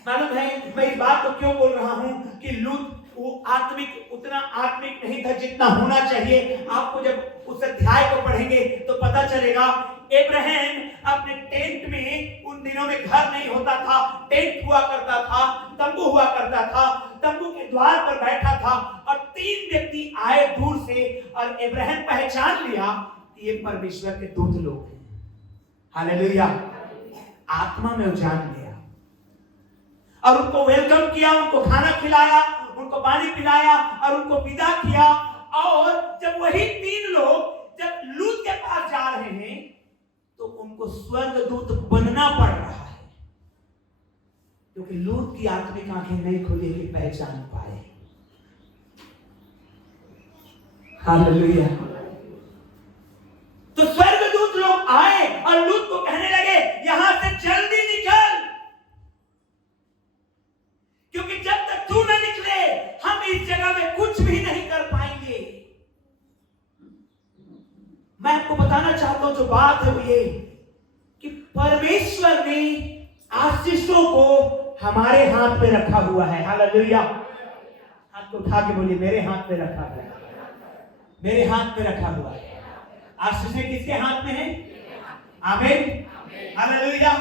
मालूम है मैं इस बात को क्यों बोल रहा हूं कि लूत वो आत्मिक, उतना आत्मिक नहीं था जितना होना चाहिए। आपको जब उस अध्याय को पढ़ेंगे तो पता चलेगा। इब्राहिम अपने टेंट में, उन दिनों में घर नहीं होता था, टेंट हुआ करता था, तंबू हुआ करता था, तंबू के द्वार पर बैठा था और 3 व्यक्ति आए दूर से और इब्राहिम पहचान लिया कि ये परमेश्वर के दूत लोग हैं। हालेलुया। आत्मा में वो जान लिया। और उनको वेलकम किया, उनको खाना खिलाया, उनको पानी पिलाया और उनको विदा किया। और जब वही 3 लोग जब लूत के पास जा रहे हैं तो उनको स्वर्गदूत बनना पड़ रहा है, क्योंकि लूत की आत्मिक आंखें नहीं खुली कि पहचान पाए। हालेलुया। तो स्वर्गदूत लोग आए और लूत को कहने लगे यहां से जल्दी निकल, क्योंकि जब तक तू न निकले हम इस जगह में कुछ भी नहीं कर पाएंगे। मैं आपको बताना चाहता हूं जो बात है वो ये कि परमेश्वर ने आशीषों को हमारे हाथ में रखा हुआ है। हालेलुया। हाथ को उठा के बोलिए मेरे हाथ में रखा हुआ है, मेरे हाथ में रखा हुआ है। आशीषें किसके हाथ में है? आमीन, हालेलुया।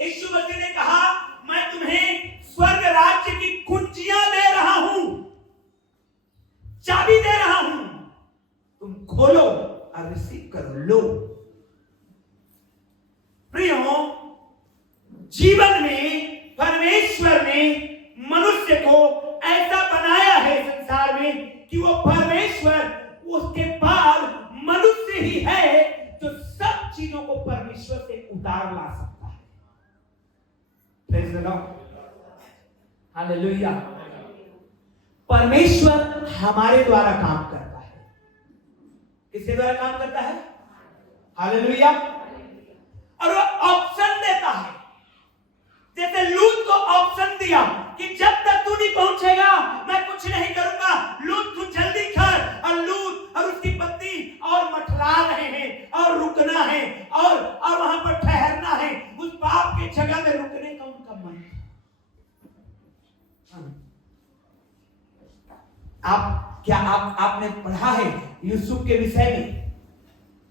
यीशु मसीह ने कहा मैं तुम्हें स्वर्ग राज्य की कुंजियां दे रहा हूं, चाबी दे रहा हूं, तुम खोलो और रिसीव करो, लो। प्रियो, जीवन में परमेश्वर ने मनुष्य को ऐसा बनाया है संसार में कि वो परमेश्वर उसके बाद मनुष्य ही है जो सब चीजों को परमेश्वर से उतार ला सकता है। Praise the Lord, hallelujah. परमेश्वर हमारे द्वारा काम करता है। किसके द्वारा काम करता है? हालेलुया। और वो ऑप्शन देता है, जैसे लूत को ऑप्शन दिया कि जब तक तू नहीं पहुंचेगा मैं कुछ नहीं करूंगा। लूत तू जल्दी कर, और लूत और उसकी पत्नी और मठला रहे हैं और रुकना है और वहां पर ठहरना है। उस पाप के जगह में रुकने का उनका मन था। आपने पढ़ा है यूसुफ के विषय में?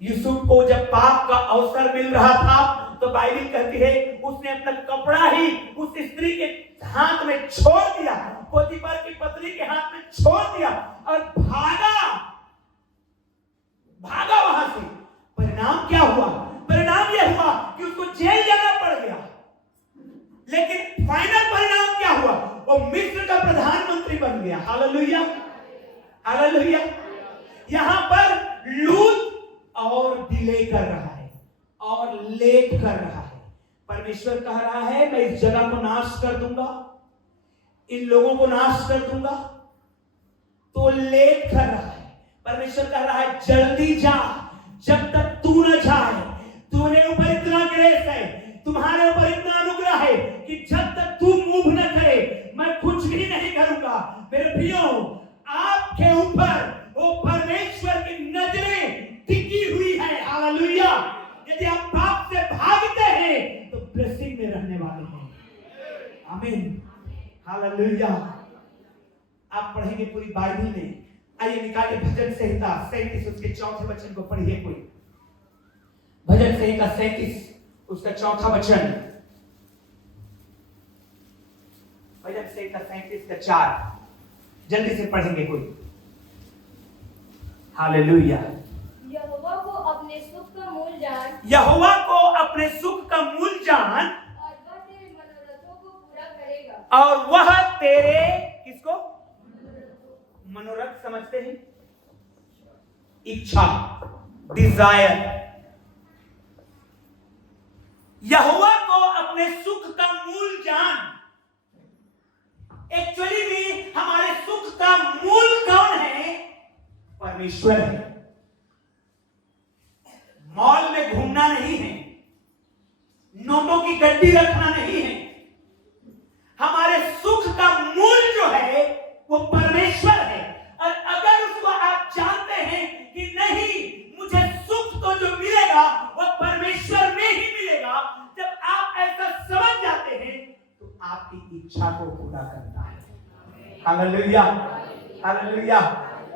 यूसुफ को जब पाप का अवसर मिल रहा था तो बाइबल कहती है उसने अपना कपड़ा ही उस स्त्री के हाथ में छोड़ दिया, पोतीफर की पत्नी के हाथ में छोड़ दिया और भागा वहां से। परिणाम क्या हुआ? परिणाम यह हुआ कि उसको जेल जाना पड़ गया। लेकिन फाइनल परिणाम क्या हुआ? वो मिस्र का प्रधानमंत्री बन गया। Hallelujah, hallelujah. यहां पर लूत और डिले कर रहा है और लेट कर रहा है। परमेश्वर कह रहा है मैं इस जगह को नाश कर दूंगा, इन लोगों को नाश कर दूंगा, तो लेट कर रहा है। परमेश्वर कह रहा है जल्दी जा, जब तक तू न जाए। तुम्हारे ऊपर इतना ग्रेस है, तुम्हारे ऊपर इतना अनुग्रह है कि जब तक तू मूव न करे मैं कुछ भी नहीं करूंगा। मेरे प्रियो, आपके ऊपर वो परमेश्वर की नजरें टिकी हुई है। हालेलुया। यदि आप पाप से भागते हैं तो ब्लेसिंग में रहने वाले हैं। आमीन, हालेलुया। आप पढ़ेंगे पूरी बाइबल में। आइए निकालिए भजन संहिता 37 उसके 4थे वचन को पढ़िए कोई। भजन संहिता 37 उसका 4था वचन। भजन संहिता 37 का 4 जल्दी से पढ़ेंगे कोई। हालेलुया। यहोवा को अपने सुख का मूल जान, यहोवा को अपने सुख का मूल जान, और वह तेरे मनोरथों को पूरा करेगा। और वह तेरे किसको? मनोरथ समझते हैं? इच्छा, डिजायर। यहोवा को अपने सुख का मूल जान। एक्चुअली में हमारे सुख का मूल कौन है? परमेश्वर है। मॉल में घूमना नहीं है, नोटों की गड्डी रखना नहीं है। हमारे सुख का मूल जो है वो परमेश्वर है। और अगर उसको आप जानते हैं कि नहीं मुझे सुख तो जो मिलेगा वो परमेश्वर में ही मिलेगा, जब आप ऐसा समझ जाते हैं तो आपकी इच्छा को पूरा करता है। Hallelujah, hallelujah.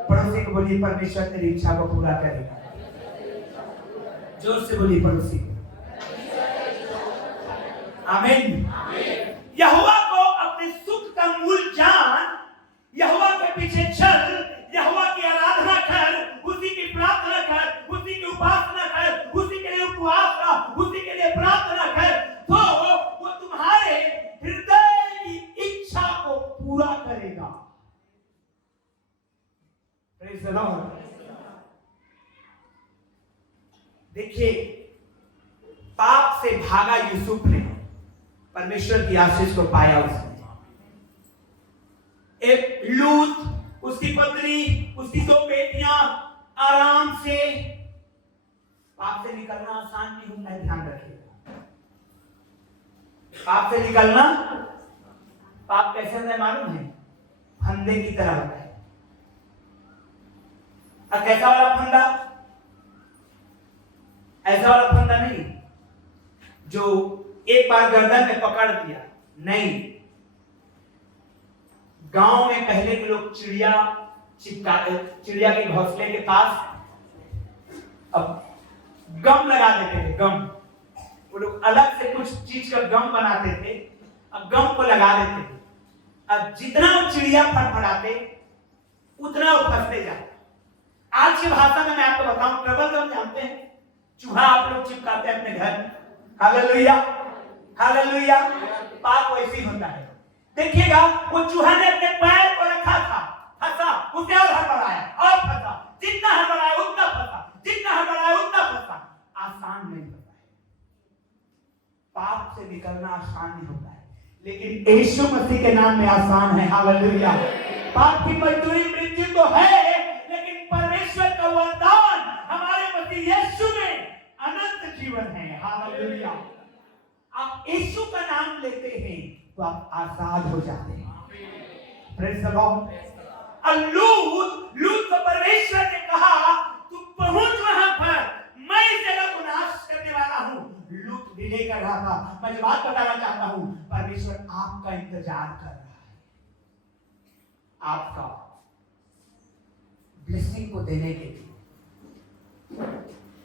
पड़ोसी को बोलिए परमेश्वर तेरी इच्छा को पूरा करेगा। जोर से बोलिए पड़ोसी। आमीन। यहोवा को अपने सुख का मूल जान, यहोवा के पीछे चल, यहोवा की आराधना कर, उसी की प्रार्थना कर, उसी की उपासना कर, उसी के लिए उपवास कर, उसी के लिए प्रार्थना कर, तो वो तुम्हारे हृदय की से भागा यूसुफ ने, परमेश्वर की आशीष को पाया उसने। एक लूत, उसकी पत्नी, उसकी 2 बेटियां आराम से, पाप से निकलना आसान नहीं होता है, ध्यान रखिएगा। पाप से निकलना, पाप कैसे होता है मालूम है? फंदे की तरह होता है। और कैसा वाला फंदा? ऐसा वाला फंदा नहीं जो एक बार गर्दन में पकड़ दिया, नहीं। गांव में पहले के लोग चिड़िया चिड़िया के घोंसले के पास अब गम लगा देते थे, गम। वो लोग अलग से कुछ चीज का गम बनाते थे, अब गम को लगा देते थे। अब जितना वो चिड़िया फड़फड़ाते उतना वो फंसते जाते। आज की भाषा में मैं आपको बताऊं, ट्रबल गम जानते हैं? चूहा आप लोग चिपकाते हैं अपने घर। Hallelujah, hallelujah. पाप वैसी होता है। देखिएगा, वो चूहा ने अपने पैर को रखा था, फंसा, उसने और हड़बड़ाया और फंसा, जितना हड़बड़ाया उतना फंसा, जितना हड़बड़ाया उतना फंसा। आसान नहीं होता है, पाप से निकलना आसान नहीं होता है, लेकिन यीशु मसीह के नाम में आसान है। हालेलुया। पाप की मजदूरी मृत्यु तो है, लेकिन परमेश्वर का वरदान हमारे मसीह यीशु में अनंत जीवन है। हालेलुया। आप यीशु का नाम लेते हैं तो आप आजाद हो जाते हैं। Praise the Lord. लूत को परमेश्वर ने कहा, तू पहुंच वहां पर, मैं इस जगह को नाश करने वाला हूं। लूत डिले कर रहा था। मैं बात बताना चाहता हूं, परमेश्वर आपका इंतजार कर रहा है, आपका ब्लेसिंग को देने के लिए,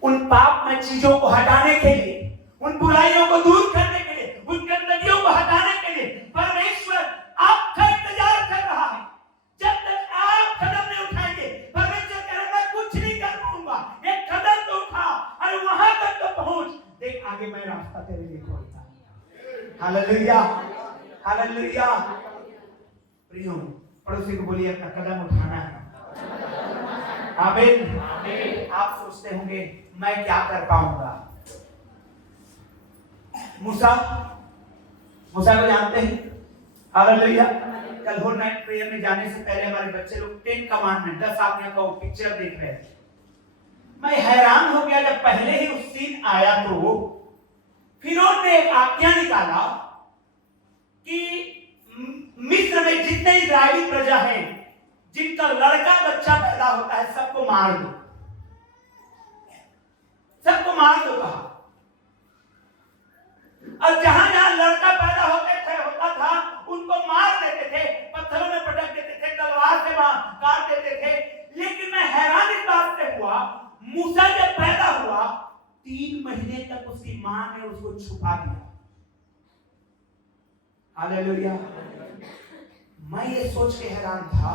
उन पापमय चीजों को हटाने के लिए, उन बुराइयों को दूर करने के लिए, उन गंदगियों को हटाने के लिए परमेश्वर आपका इंतजार कर रहा है। जब तक आप कदम नहीं उठाएंगे, परमेश्वर कह रहा है मैं कुछ नहीं कर पाऊंगा। एक कदम तो उठा और वहां तक तो पहुंच, देख आगे मैं रास्ता तेरे लिए खोलता हूं। Hallelujah, hallelujah. प्रियो, पड़ोसी को बोलिए अपना कदम उठाना है। आमीन। आप सोचते होंगे मैं क्या कर पाऊंगा? मूसा को जानते हैं? हालेलुया। कल होल नाइट प्रेयर में जाने से पहले हमारे बच्चे लोग 10 कमांडमेंट, 10 आज्ञा का पिक्चर देख रहे थे। मैं हैरान हो गया जब पहले ही उस सीन आया तो फिरौन ने एक आज्ञा निकाला कि मिस्र में जितने इस्राएली प्रजा हैं, जिनका लड़का बच्चा पैदा होता है, सबको मार दो, सबको मार दो कहा। और जहां जहां लड़का पैदा होता था उनको मार देते थे, पत्थरों में पटक देते थे, तलवार से काट देते थे। लेकिन मैं हैरान इस बात से हुआ, मूसा जब पैदा हुआ 3 महीने तक उसकी मां ने उसको छुपा दिया। हालेलुया। मैं ये सोच के हैरान था,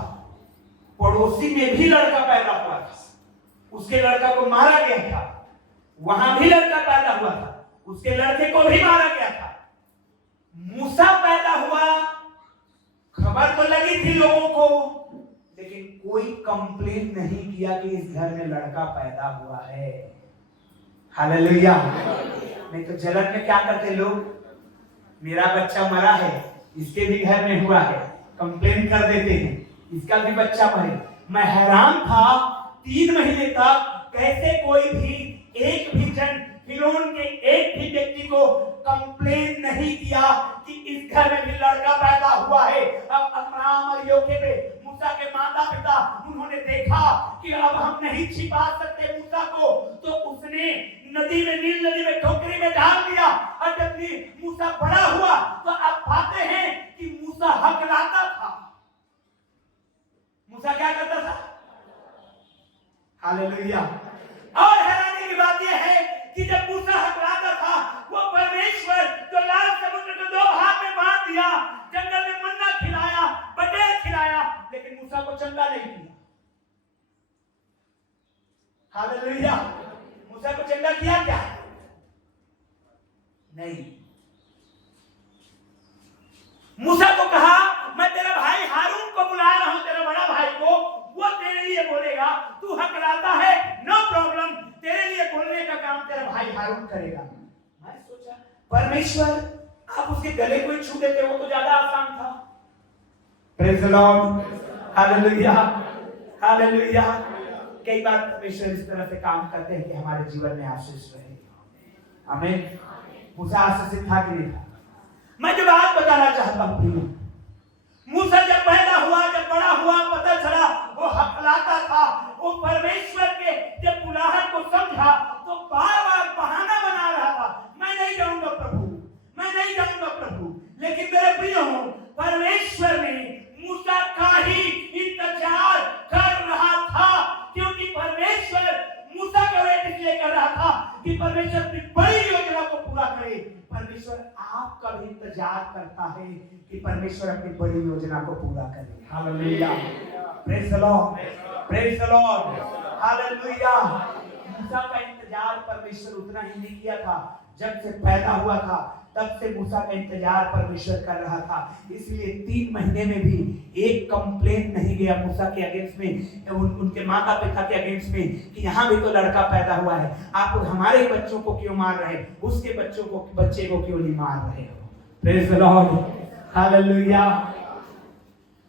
पड़ोसी में भी लड़का पैदा हुआ था, उसके लड़का को मारा गया था। वहां भी लड़का पैदा हुआ था, उसके लड़के को भी मारा गया था। मूसा पैदा हुआ, खबर तो लगी थी लोगों को, लेकिन कोई कंप्लेन नहीं किया कि इस घर में लड़का पैदा हुआ है। हालेलुया। नहीं तो जलन में क्या करते लोग, मेरा बच्चा मरा है, इसके भी घर में हुआ है, कंप्लेन कर देते हैं, इसका भी बच्चा मरे। मैं हैरान था 3 महीने तक कैसे कोई भी एक भी जन फिरौन के एक भी व्यक्ति को कंप्लेन नहीं किया कि इस घर में भी लड़का पैदा हुआ है। अब अब्राहम और योकेबेद, मूसा के माता पिता, उन्होंने देखा कि अब हम नहीं छिपा सकते मूसा को, तो उसने नदी में, नील नदी में टोकरी में डाल दिया। और जब मूसा बड़ा हुआ तो आप पाते हैं कि मूसा हकलाता था। मूसा क्या करता था? हालेलुया। और हैरानी की बात यह है कि जब मूसा हकलाता था, वो परमेश्वर जो लाल समुद्र को 2 हाथ में बांध दिया, जंगल में मन्ना खिलाया, बटेर खिलाया, लेकिन मूसा को चंगा नहीं किया। हालेलुया। मूसा को चंगा किया क्या? नहीं। मूसा को कहा मैं तेरा भाई हारून को बुला रहा हूं, तेरा बड़ा भाई को, वो तेरे लिए बोलेगा। तू हकलाता है, नो प्रॉब्लम, तेरे लिए बोलने का काम तेरा भाई हारून करेगा। मैं सोचा परमेश्वर आप उसके गले को ही छू देते, वो तो ज्यादा आसान था। Praise the Lord, hallelujah, hallelujah. कई बार परमेश्वर इस तरह से काम करते हैं कि हमारे जीवन में आशीष रहे। आमीन। मूसा आशीषित था कि नहीं था? मैं जो बात बताना चाहता हूँ, मूसा जब पैदा हुआ, जब बड़ा हुआ, पता चला वो हकलाता था, वो परमेश्वर के जब बुलाहट को समझा तो बार बार बहाना बना रहा था, मैं नहीं जाऊंगा प्रभु, मैं नहीं जाऊंगा प्रभु। लेकिन मेरे प्रियो, परमेश्वर ने मूसा का ही इंतजार कर रहा था, क्योंकि परमेश्वर मूसा का वेट इसलिए कर रहा था कि परमेश्वर अपनी बड़ी योजना को पूरा करे। परमेश्वर आपका भी इंतजार करता है कि परमेश्वर अपनी बड़ी योजना को पूरा करे। Hallelujah, praise the Lord, praise the Lord, hallelujah. मूसा का इंतजार परमेश्वर उतना ही नहीं किया था, जब से पैदा हुआ था तब से मूसा का इंतजार परमेश्वर कर रहा था। इसलिए 3 महीने में भी एक कंप्लेंट नहीं गया मूसा के अगेंस्ट में, उनके माता पिता के अगेंस्ट में कि यहाँ भी तो लड़का पैदा हुआ है, आप हमारे बच्चों को क्यों मार रहे, उसके बच्चे को क्यों नहीं मार रहे हो। Praise the Lord, hallelujah.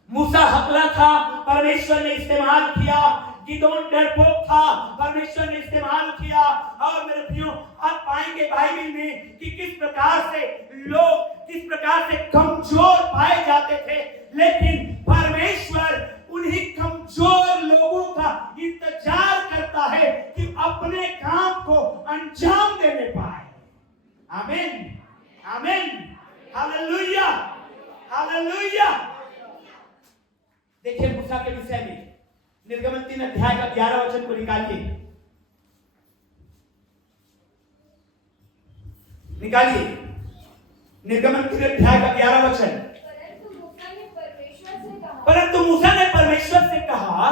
मूसा हकला था, परमेश्वर ने इस्तेमाल किया। गिदोन डरपोक था, परमेश्वर ने इस्तेमाल किया। और मेरे प्रियो, आप पाएंगे बाइबल में कि किस प्रकार से लोग किस प्रकार से कमजोर पाए जाते थे, लेकिन परमेश्वर उन्हीं कमजोर लोगों का इंतजार करता है कि अपने काम को अंजाम देने पाए। आमीन, आमीन, हालेलुया, हालेलुया। देखिए मूसा के विषय में निर्गमन 3 अध्याय का 11 वचन को निकालिए, निकालिए। निर्गमन 3 अध्याय का 11 वचन। परंतु मूसा ने परमेश्वर से कहा,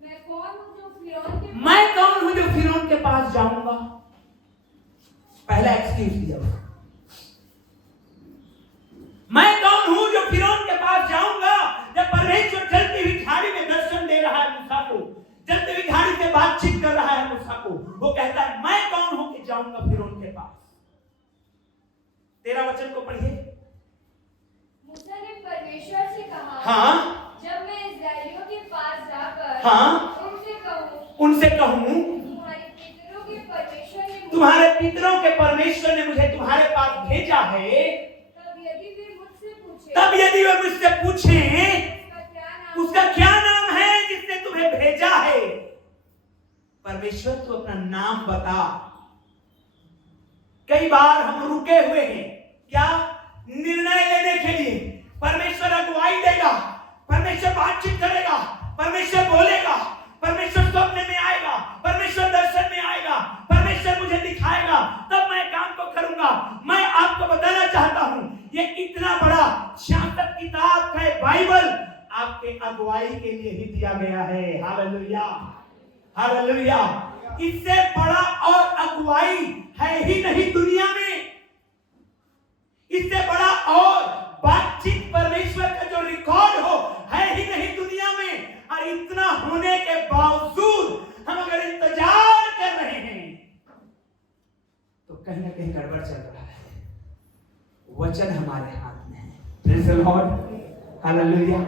मैं कौन हूं जो फिरौन के पास जाऊंगा। पहला एक्सक्यूज दिया, मैं कौन हूं जो फिरौन के पास जाऊंगा। जब परमेश्वर जलती हुई झाड़ी में दर्शन दे रहा है मूसा को, जलती हुई झाड़ी से बातचीत कर रहा है मूसा को, वो कहता है मैं कौन हूं कि जाऊंगा फिरौन के पास। 13 वचन को पढ़िए। मूसा ने परमेश्वर से कहा, हाँ, जब मैं इस्राएलियों के पास जाकर हाँ, उनसे कहूं तुम्हारे पितरों के परमेश्वर ने मुझे तुम्हारे पास भेजा है, तब यदि वे मुझसे पूछें उसका क्या नाम है जिसने तुम्हें भेजा है। परमेश्वर तू अपना नाम बता। कई बार हम रुके हुए हैं क्या निर्णय लेने के लिए। परमेश्वर अगुवाई देगा, परमेश्वर बातचीत करेगा, परमेश्वर बोलेगा, परमेश्वर स्वप्न में आएगा, परमेश्वर दर्शन में आएगा, परमेश्वर मुझे दिखाएगा, तब मैं काम को करूंगा। मैं आपको बताना चाहता हूं, ये इतना बड़ा 66 किताब है बाइबल, आपके अगुवाई के लिए ही दिया गया है। Hallelujah, hallelujah. इससे बड़ा और अगुवाई है ही नहीं दुनिया में। इससे बड़ा और बातचीत परमेश्वर का जो रिकॉर्ड हो है ही नहीं दुनिया में। और इतना होने के बावजूद हम अगर इंतजार कर रहे हैं तो कहीं ना कहीं गड़बड़ चल रहा है। वचन हमारे हाथ में है। Praise the Lord, hallelujah.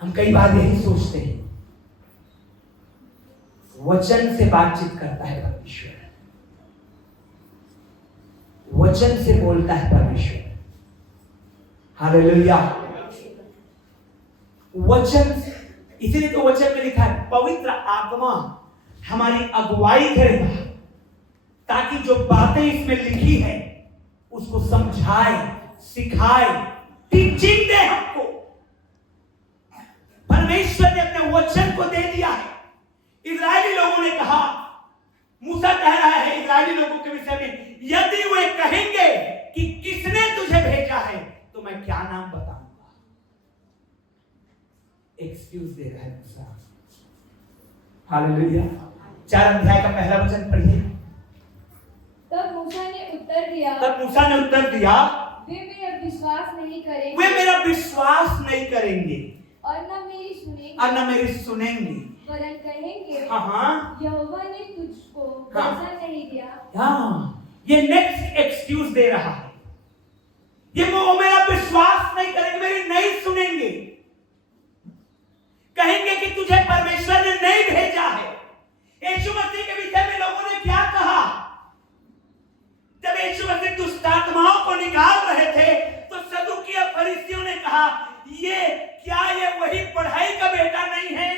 हम कई बार यही सोचते हैं, वचन से बातचीत करता है परमेश्वर, वचन से बोलता है परमेश्वर। हालेलुया। वचन, इसीलिए तो वचन में लिखा है पवित्र आत्मा हमारी अगुवाई करेगा, ताकि जो बातें इसमें लिखी है उसको समझाए, सिखाए, टीचिंग दे हमको। परमेश्वर ने अपने वचन को दे दिया है। इजरायली लोगों ने कहा, मूसा कह रहा है इजरायली लोगों के विषय में, यदि वे कहेंगे कि किसने तुझे भेजा है तो मैं क्या नाम बताऊंगा। एक्सक्यूज दे रहा है मूसा। हालेलुया। 4 अध्याय का पहला वचन पढ़िए। तब मूसा ने उत्तर दिया, वे मेरा विश्वास नहीं करेंगे, वे मेरा विश्वास नहीं करेंगे और न मेरी सुनेंगे, वरन कहेंगे, हाँ, यहोवा ने तुझको हाँ। वैसा नहीं दिया। हाँ, ये नेक्स्ट एक्सक्यूज दे रहा है। ये वो मेरा विश्वास नहीं करेंगे, मेरी नहीं सुनेंगे, कहेंगे कि तुझे परमेश्वर ने नहीं भेजा है। यीशु मसीह के विषय में लोगों ने क्या कहा? जब यीशु मसीह दुष्ट आत्माओं को निकाल रहे थे तो सदूकी और फरीसियों ने कहा, ये वही पढ़ाई का बेटा नहीं है?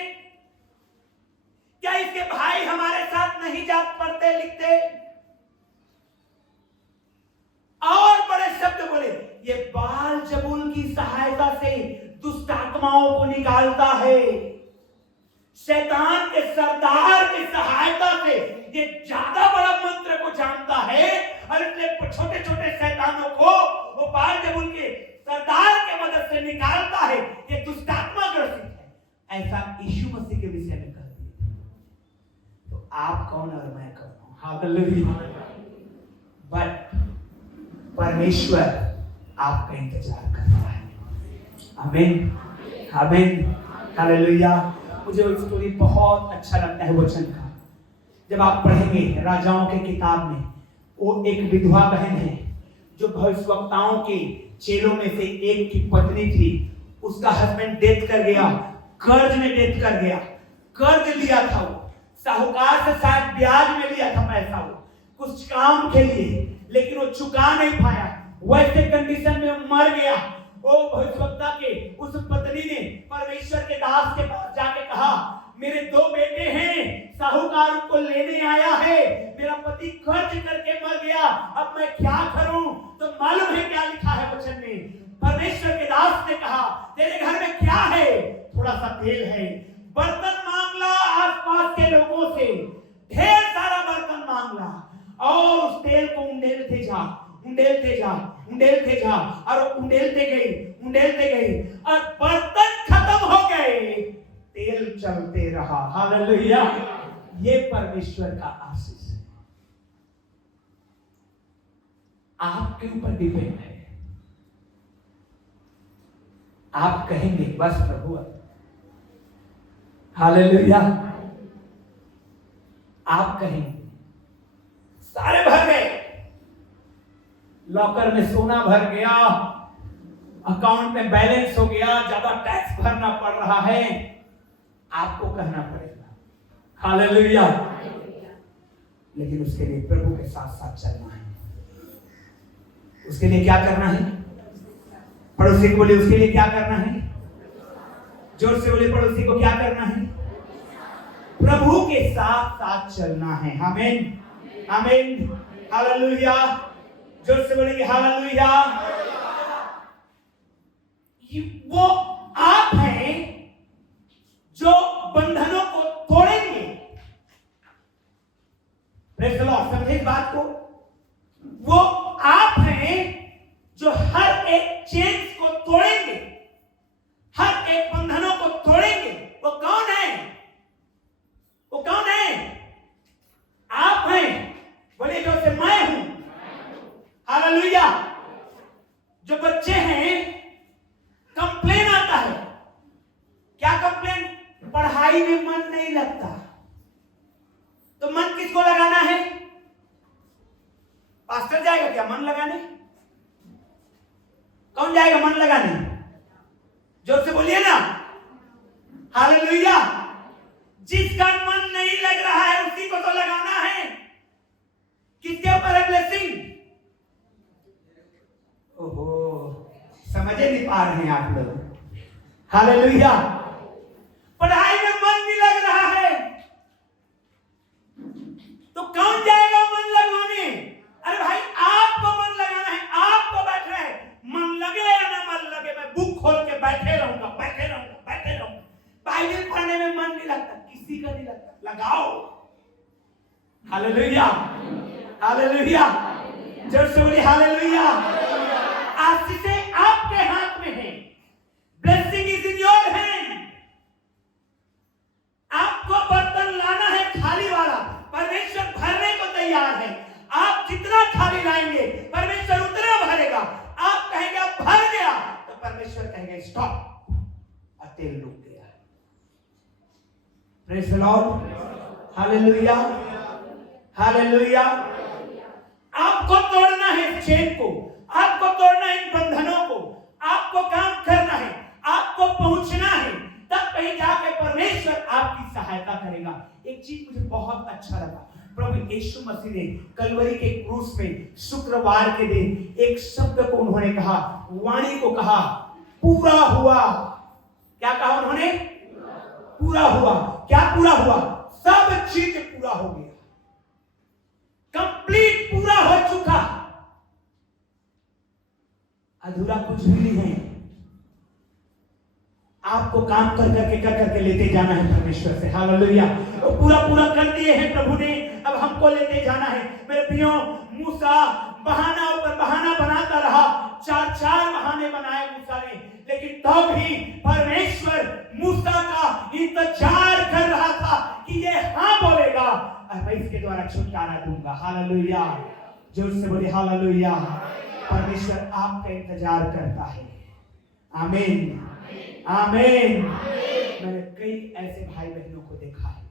क्या इसके भाई हमारे साथ नहीं जा पढ़ते लिखते? और बड़े शब्द बोले, ये बाल-जबूल की सहायता से दुष्ट आत्माओं को निकालता है। शैतान के सरदार की सहायता से ये ज्यादा बड़ा मंत्र को जानता है और इसलिए छोटे छोटे शैतानों को वो बाल-जबूल के सरदार के मदद से निकालता है। ये दुष्ट आत्मा ग्रसित है। ऐसा यीशु मसीह के विषय में कर दिया। तो आप कौन और मैं कौन हूं? हालेलुया। बट परमेश्वर आपका इंतजार कर रहा है। आमीन, आमीन, हालेलुया। मुझे वो स्टोरी बहुत अच्छा लगता है वचन का। जब आप पढ़ेंगे राजाओं के किताब में, वो एक विधवा बहन है जो भविष्यवक्ताओं के चेलों में से एक की पत्नी थी। उसका हस्बैंड डेथ कर गया, कर्ज में डेथ कर गया। कर्ज लिया था वो, साहूकार से शायद ब्याज में लिया था पैसा वो कुछ काम के लिए, लेकिन वो चुका नहीं पाया। वैसे कंडीशन में मर गया। वो भविष्यवक्ता के उस पत्नी ने परमेश्वर के दास के पास जाके कहा, मेरे 2 बेटे हैं, साहूकार उनको लेने आया है, मेरा पति कर्ज करके मर गया, अब मैं क्या करूं? तो मालूम है क्या लिखा है वचन में? परमेश्वर के दास ने कहा, तेरे घर में क्या है? थोड़ा सा तेल है। बर्तन मांग ला आसपास के लोगों से, ढेर सारा बर्तन मांग ला और उस तेल को उंडेलते जा और उंडेलते गई और बर्तन खत्म हो गए, तेल चलते रहा। हालेलुया। ये परमेश्वर का आशीष है, आपके ऊपर डिपेंड है। आप कहेंगे बस प्रभु, हालेलुया। आप कहेंगे सारे भर गए, लॉकर में सोना भर गया, अकाउंट में बैलेंस हो गया, ज्यादा टैक्स भरना पड़ रहा है, आपको कहना पड़ेगा हालेलुया। लेकिन उसके लिए प्रभु के साथ साथ चलना है। उसके लिए क्या करना है? पड़ोसी को बोले, उसके लिए क्या करना है? जोर से बोले, पड़ोसी को क्या करना है? प्रभु के साथ साथ चलना है। आमीन, आमीन, हालेलुया। जोर से बोलेंगे हालेलुया। वो आप हैं जो बंधनों को तोड़ेंगे। प्रेज़ द लॉर्ड, समझे इस बात को? वो आप हैं जो हर एक चेन्स को तोड़ेंगे, हर एक बंधनों को तोड़ेंगे। वो कौन है? वो कौन है? आप हैं। बोलिए जोर से, मैं हूं। हालेलुया। जो बच्चे हैं, कंप्लेन आता है। क्या कंप्लेन? पढ़ाई में मन नहीं लगता। तो मन किसको लगाना है? पास्टर जाएगा क्या मन लगाने? कौन जाएगा मन लगाने? जोर से बोलिए ना, हालेलुया। जिसका मन नहीं लग रहा है उसी को तो लगाना है। किसके ऊपर है ब्लेसिंग? ओहो, समझ नहीं पा रहे हैं आप लोग। हालेलुया। पढ़ाई में मन नहीं लग रहा है तो कौन जाएगा मन लगवाने? अरे भाई, आपको मन लगाना है। आपको बैठ रहे हैं, मन लगे या ना मन लगे, मैं बुक खोल के बैठे रहूंगा। बाइबल पढ़ने में मन नहीं लगता, किसी का नहीं लगता, लगाओ। Hallelujah, hallelujah. जोर से बोलिए हालेलुया। आशीषें आपके हाथ में है। Blessing is in your hand. आपको बर्तन लाना है खाली वाला, परमेश्वर भरने को तैयार है। आप जितना खाली लाएंगे परमेश्वर उतना भरेगा। आप कहेंगे अब भर गया, तो परमेश्वर कहेंगे स्टॉप, और तेल रुक गया। Praise the Lord, hallelujah, hallelujah. आपको तोड़ना है इस चेन को, आपको तोड़ना है इन बंधनों को, आपको काम करना है, आपको पहुंचना है, तब कहीं जाके परमेश्वर आपकी सहायता करेगा। एक चीज मुझे बहुत अच्छा लगा, प्रभु यीशु मसीह ने कलवरी के क्रूस में शुक्रवार के दिन एक शब्द को उन्होंने कहा, वाणी को कहा, पूरा हुआ। क्या कहा उन्होंने? पूरा हुआ। क्या पूरा हुआ? सब चीज पूरा हो गया, कंप्लीट पूरा हो चुका, अधूरा कुछ भी नहीं है। आपको काम कर करके लेते जाना है परमेश्वर से। हालेलुया। वो पूरा कर दिए हैं प्रभु ने, अब हमको लेते जाना है। मेरे प्रियो, मूसा बहाना ऊपर बहाना बनाता रहा, चार बहाने बनाए मूसा ने, लेकिन तब भी परमेश्वर मूसा का इंतजार कर रहा था कि ये हाँ बोलेगा और मैं इसके द्वारा छुटकारा दूंगा। हालेलुया। जोर से बोले हालेलुया। परमेश्वर आपका इंतजार करता है। आमीन, आमीन। मैंने कई ऐसे भाई बहनों को देखा है,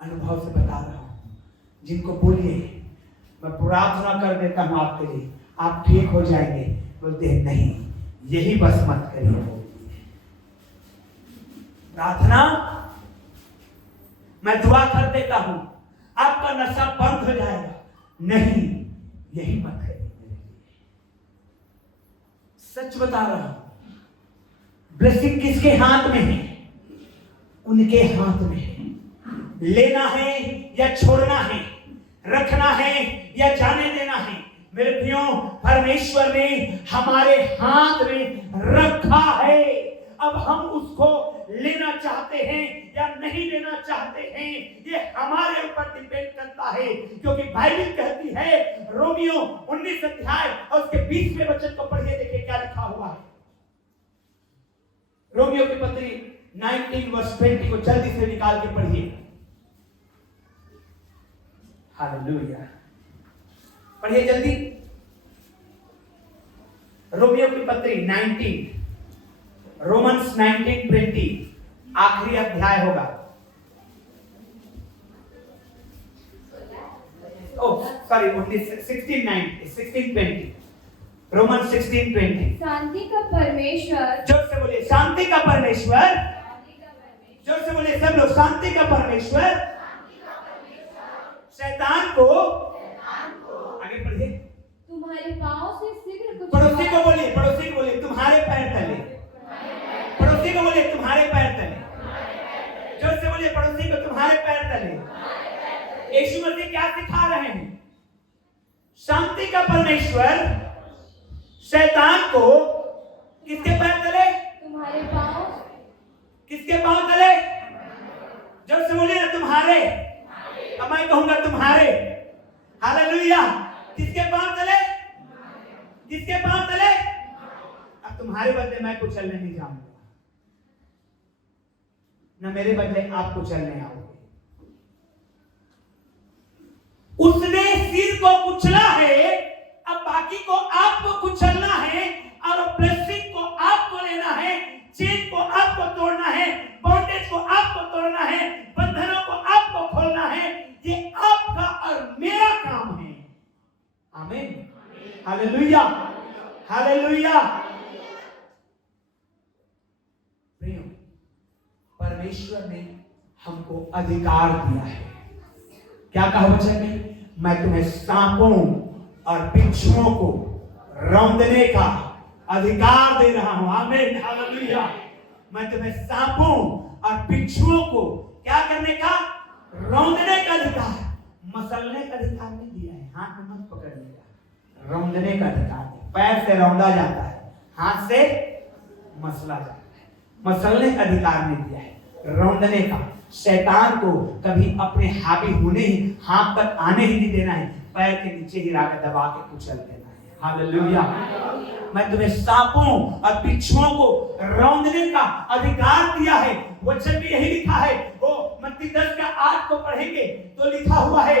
अनुभव से बता रहा हूं, जिनको बोलिए मैं प्रार्थना कर देता हूं आपके लिए, आप ठीक हो जाएंगे, बोलते हैं नहीं, यही बस मत करिए। प्रार्थना मैं दुआ कर देता हूं आपका नशा बंद हो जाएगा, नहीं, यही मत करिए। सच बता रहा हूं, ब्लेसिंग किसके हाथ में है? उनके हाथ में है। लेना है या छोड़ना है, रखना है या जाने देना है। मेरे प्रियो, परमेश्वर ने हमारे हाथ में रखा है। अब हम उसको लेना चाहते हैं या नहीं लेना चाहते हैं, ये हमारे ऊपर डिपेंड करता है। क्योंकि बाइबल कहती है, रोमियो 19 अध्याय और उसके 20वें वचन को पढ़िए, देखिए क्या लिखा हुआ है। रोमियो की पत्री 19:20 को जल्दी से निकाल के पढ़िए। हालेलुया, पढ़िए जल्दी। रोमियो की पत्री 19, रोमन्स 19:20, आखिरी अध्याय होगा। Oh sorry, 16:20, Roman 16:20। शांति का परमेश्वर, जोर से बोलिए शांति का परमेश्वर। जोर से बोलिए सब लोग, शांति का परमेश्वर शैतान को, आगे पढ़िए, तुम्हारे पांव से शीघ्र कुछ पड़ोसी को बोलिए, पड़ोसी को बोलिए तुम्हारे पैर तले, पड़ोसी को बोलिए तुम्हारे पैर तले। जोर से बोलिए पड़ोसी को तुम्हारे पैर तले। यीशु मसीह क्या सिखा रहे हैं? शांति का परमेश्वर शैतान को किसके पैर तले? तुम्हारे पांव। किसके पांव तले? जोर से बोलिए ना, तुम्हारे। अब मैं कहूंगा तुम्हारे। हालेलुया। किसके पांव तले? किसके पांव तले? अब तुम्हारे बदले मैं कुछ चलने नहीं जाऊंगा, न मेरे बदले आप कुछ चलने आओगे। उसने सिर को कुचला है, अब बाकी को आपको कुचलना है, और ब्लेसिंग को आपको लेना है, चेन को आपको तोड़ना है, बॉन्डेज को आपको तोड़ना है, बंधनों को आपको खोलना है। ये आपका और मेरा काम है। आमीन, हालेलुया, हालेलुया। प्रियो, परमेश्वर ने हमको अधिकार दिया है। क्या कहा वचन में? मैं तुम्हें सांपों और बिच्छुओं को रौंदने का अधिकार दे रहा हूं। आमीन, हालेलुया। मैं तुम्हें सांपों और बिच्छुओं को क्या करने का? रौंदने का अधिकार, मसलने का अधिकार नहीं दिया है। हाथ में मत पकड़ने का, रौंदने का अधिकार है। पैर से रौंदा जाता है, हाथ से मसला जाता है, मसलने का अधिकार नहीं दिया है, रौंदने का। शैतान को कभी अपने हावी होने ही, हाथ तक आने ही नहीं देना है, पैर के नीचे ही लाकर दबा के कुचल देना है। हालेलुया। मैं तुम्हें सांपों और बिच्छुओं को रौंदने का अधिकार दिया है। वचन में यही लिखा है, वो मत्ती 10:8 को पढ़ेंगे तो लिखा हुआ है,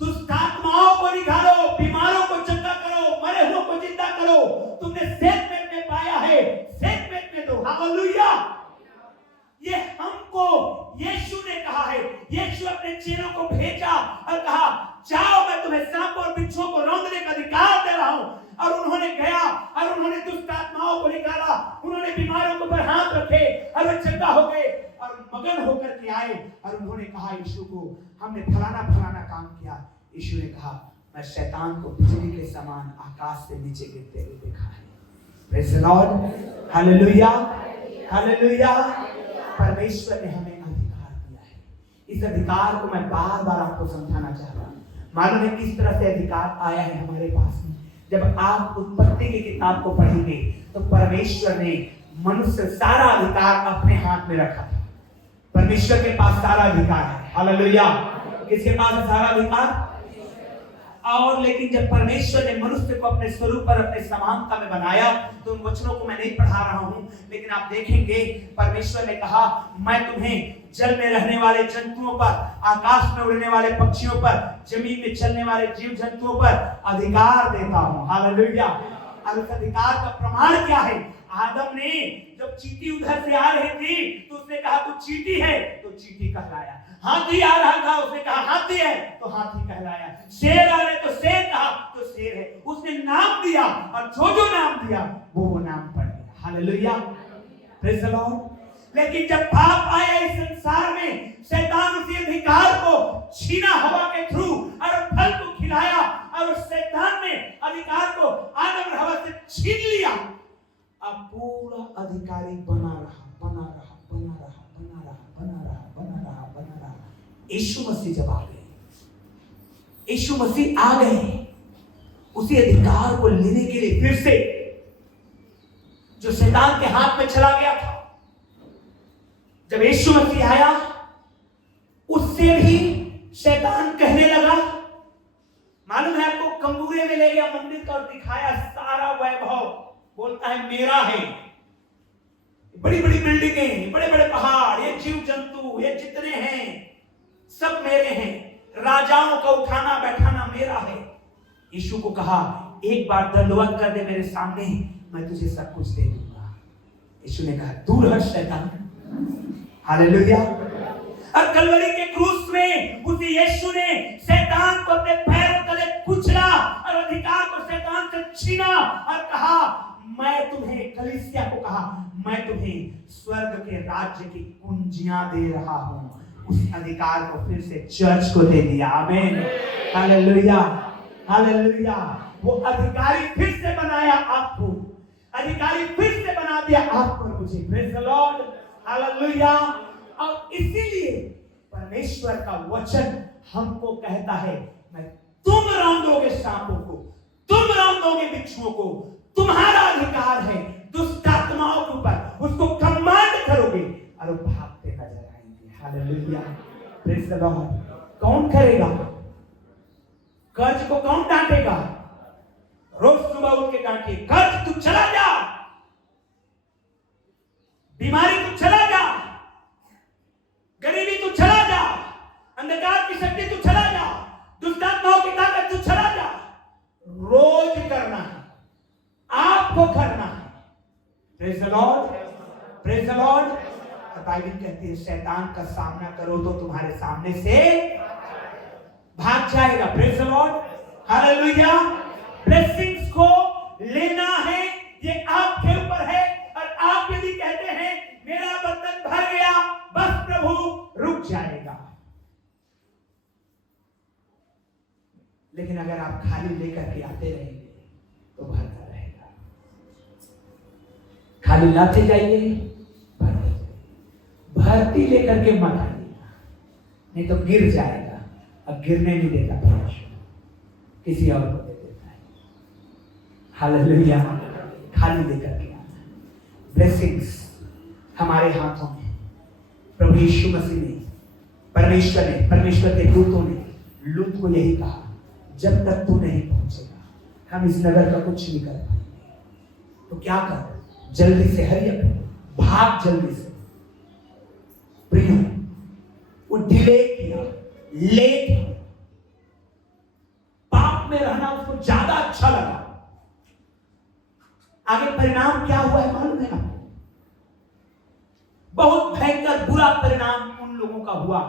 दुष्ट आत्माओं को निकालो, बीमारों को चंगा करो, मरे हुओं को जिंदा करो। तुमने सेठ में पाया है, सेठ में दो। हालेलुया। ये हमको यीशु ने कहा है। यीशु अपने चेलों को भेजा और कहा, और मगन होकर के आए और उन्होंने कहा यीशु को, हमने फलाना फलाना काम किया। यीशु ने कहा, मैं शैतान को बिजली के समान आकाश से नीचे गिरते हुए देखा है। Praise the Lord, hallelujah, hallelujah. परमेश्वर ने हमें अधिकार दिया है। इस अधिकार को मैं बार बार आपको समझाना चाहता हूँ। मालूम है किस तरह से अधिकार आया है हमारे पास में? जब आप उत्पत्ति की किताब को पढ़ेंगे तो परमेश्वर ने मनुष्य सारा अधिकार अपने हाथ में रखा था। परमेश्वर के पास सारा अधिकार है, हालेलुया। किसके पास है सारा अधिकार? और लेकिन जब परमेश्वर ने मनुष्य को अपने स्वरूप पर, अपने समानता में बनाया, तो उन वचनों को मैं नहीं पढ़ा रहा हूं, लेकिन आप देखेंगे परमेश्वर ने कहा, मैं तुम्हें जल में रहने वाले जंतुओं पर, आकाश में उड़ने वाले पक्षियों पर, जमीन में चलने वाले जीव जंतुओं पर अधिकार देता हूं, हालेलुया। और उस अधिकार का प्रमाण क्या है? आदम ने जब चींटी उधर से आ रही थी तो उसने कहा तू चींटी है, तो चींटी कहलाया। हाथी आ रहा था, उसने कहा हाथी है, तो हाथी कहलाया। शेर आ रहे तो शेर कहा, तो शेर है। उसने नाम दिया और जो नाम दिया वो नाम पड़ गया, हालेलुया, प्रेज़ द लॉर्ड। लेकिन जब पाप आया इस संसार में, शैतान उसी अधिकार को छीना हवा के थ्रू और फल को खिलाया, और उस शैतान ने अधिकार को आदम और हवा से छीन लिया। अब पूरा अधिकारी बना रहा, बना रहा, बना रहा, बना रहा, बना रहा, बना रहा, बना रहा। यीशु मसीह जब आ गए, यीशु मसीह आ गए उसी अधिकार को लेने के लिए फिर से, जो शैतान के हाथ में चला गया था। जब यीशु मसीह आया, उससे भी शैतान कहने लगा, मालूम है आपको, कंबूरे में ले गया मंदिर का और दिखाया सारा वैभव, बोलता है मेरा है। बड़ी बड़ी बिल्डिंगें, बड़े बड़े पहाड़, ये जीव जंतु, ये जितने हैं सब मेरे हैं। राजाओं का उठाना बैठाना मेरा है। यीशु को कहा, एक बार दंडवत कर दे मेरे सामने, मैं तुझे सब कुछ दे दूंगा। यीशु ने कहा, दूर हट शैतान, हालेलुया। और कलवरी के क्रूस में उसी यीशु ने शैतान को अपने पैरों तले कुचला और अधिकार को शैतान से छीना और कहा, मैं तुम्हें, कलीसिया को कहा, मैं तुम्हें स्वर्ग के राज्य की कुंजियां दे रहा हूं। उस अधिकार को फिर से चर्च को दे दिया, आमीन, हालेलुया, हालेलुया। वो अधिकारी फिर से बनाया आपको, अधिकारी फिर से बना दिया आपको, मुझे, प्रेज़ द लॉर्ड, हालेलुया। और इसीलिए परमेश्वर का वचन हमको कहता है, मैं तुम रौंदोगे सांपों को, तुम रौंदोगे बिच्छुओं को, तुम्हारा अधिकार है दुष्ट आत्माओं के ऊपर, उसको कमांड करोगे और वो भागते नजर आएंगे, हालेलुया, प्रेज़ द लॉर्ड। कौन करेगा? कर्ज को कौन डांटेगा? रोज सुबह उठ के डांटिए, कर्ज तू चला जा, बीमारी तू चला जा, गरीबी तू चला जा, अंधकार की शक्ति तू चला जा, दुष्ट आत्माओं की ताकत तू चला जा। रोज करना है, आपको करना है, praise the Lord, praise the Lord. Bible कहती है शैतान का सामना करो तो तुम्हारे सामने से भाग जाएगा, praise the Lord, hallelujah. Blessings को लेना है, ये आपके ऊपर है। और आप यदि कहते हैं मेरा बर्तन भर गया, बस प्रभु रुक जाएगा, लेकिन अगर आप खाली लेकर के आते रहेंगे तो भरता रहेगा। खाली लाते जाइए, भरते जाइए, भर्ती लेकर के मत आइएगा, नहीं तो गिर जाएगा। अब गिरने नहीं देता परमेश्वर, किसी और को दे देता है, हालेलुया। खाली लेकर के आना, ब्लेसिंग्स हमारे हाथों में। प्रभु यीशु मसीह ने, परमेश्वर के दूतों ने लूत को यही कहा, जब तक तू नहीं पहुंचेगा हम इस नगर का कुछ नहीं कर पाएंगे। तो क्या कर, जल्दी से, हरी अप, भाग जल्दी से। प्रिय, वो डिले किया, लेट, पाप में रहना उसको ज्यादा अच्छा लगा। आगे परिणाम क्या हुआ है मालूम है आपको? बहुत भयंकर बुरा परिणाम उन लोगों का हुआ।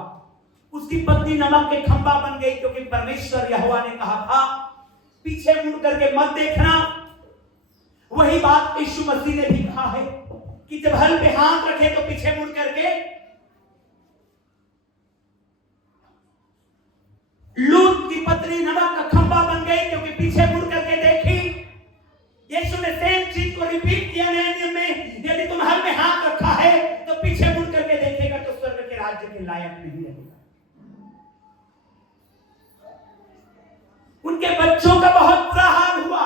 उसकी पत्नी नमक के खंभा बन गई, क्योंकि परमेश्वर यहोवा ने कहा था पीछे मुड़ करके मत देखना। वही बात यीशु मसीह ने भी कहा है कि जब हल पे हाथ रखे तो पीछे मुड़ करके लूत की पत्नी नमक का खंभा बन गई क्योंकि पीछे मुड़ करके देखी। यीशु ने सेम चीज को रिपीट किया नए नियम में, यदि तुम हर में हाथ रखा है तो पीछे मुड़ करके देखेगा तो स्वर्ग के राज्य के लायक नहीं रहेगा। उनके बच्चों का बहुत बुरा हाल हुआ,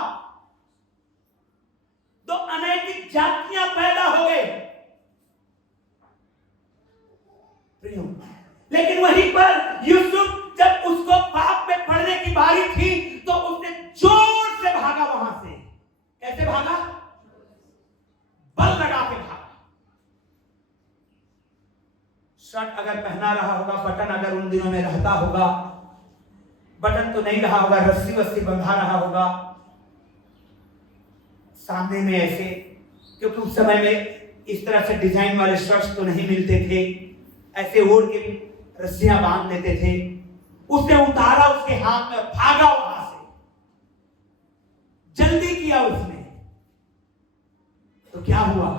तो अनैतिक जातियां पैदा हो गए। लेकिन वहीं पर यूसुफ जब उसको पाप में पड़ने की बारी थी तो उसने जोर से भागा वहां से। कैसे भागा? बल लगा के भागा। शर्ट अगर पहना रहा होगा, बटन अगर उन दिनों में रहता होगा, बटन तो नहीं रहा होगा, रस्सी वस्सी बंधा रहा होगा सामने में ऐसे, क्योंकि उस समय में इस तरह से डिजाइन वाले शर्ट्स तो नहीं मिलते थे, ऐसे ओढ़ के रस्सियां बांध लेते थे। उसने उतारा उसके हाथ में, भागा वहां से, जल्दी किया उसने। तो क्या हुआ?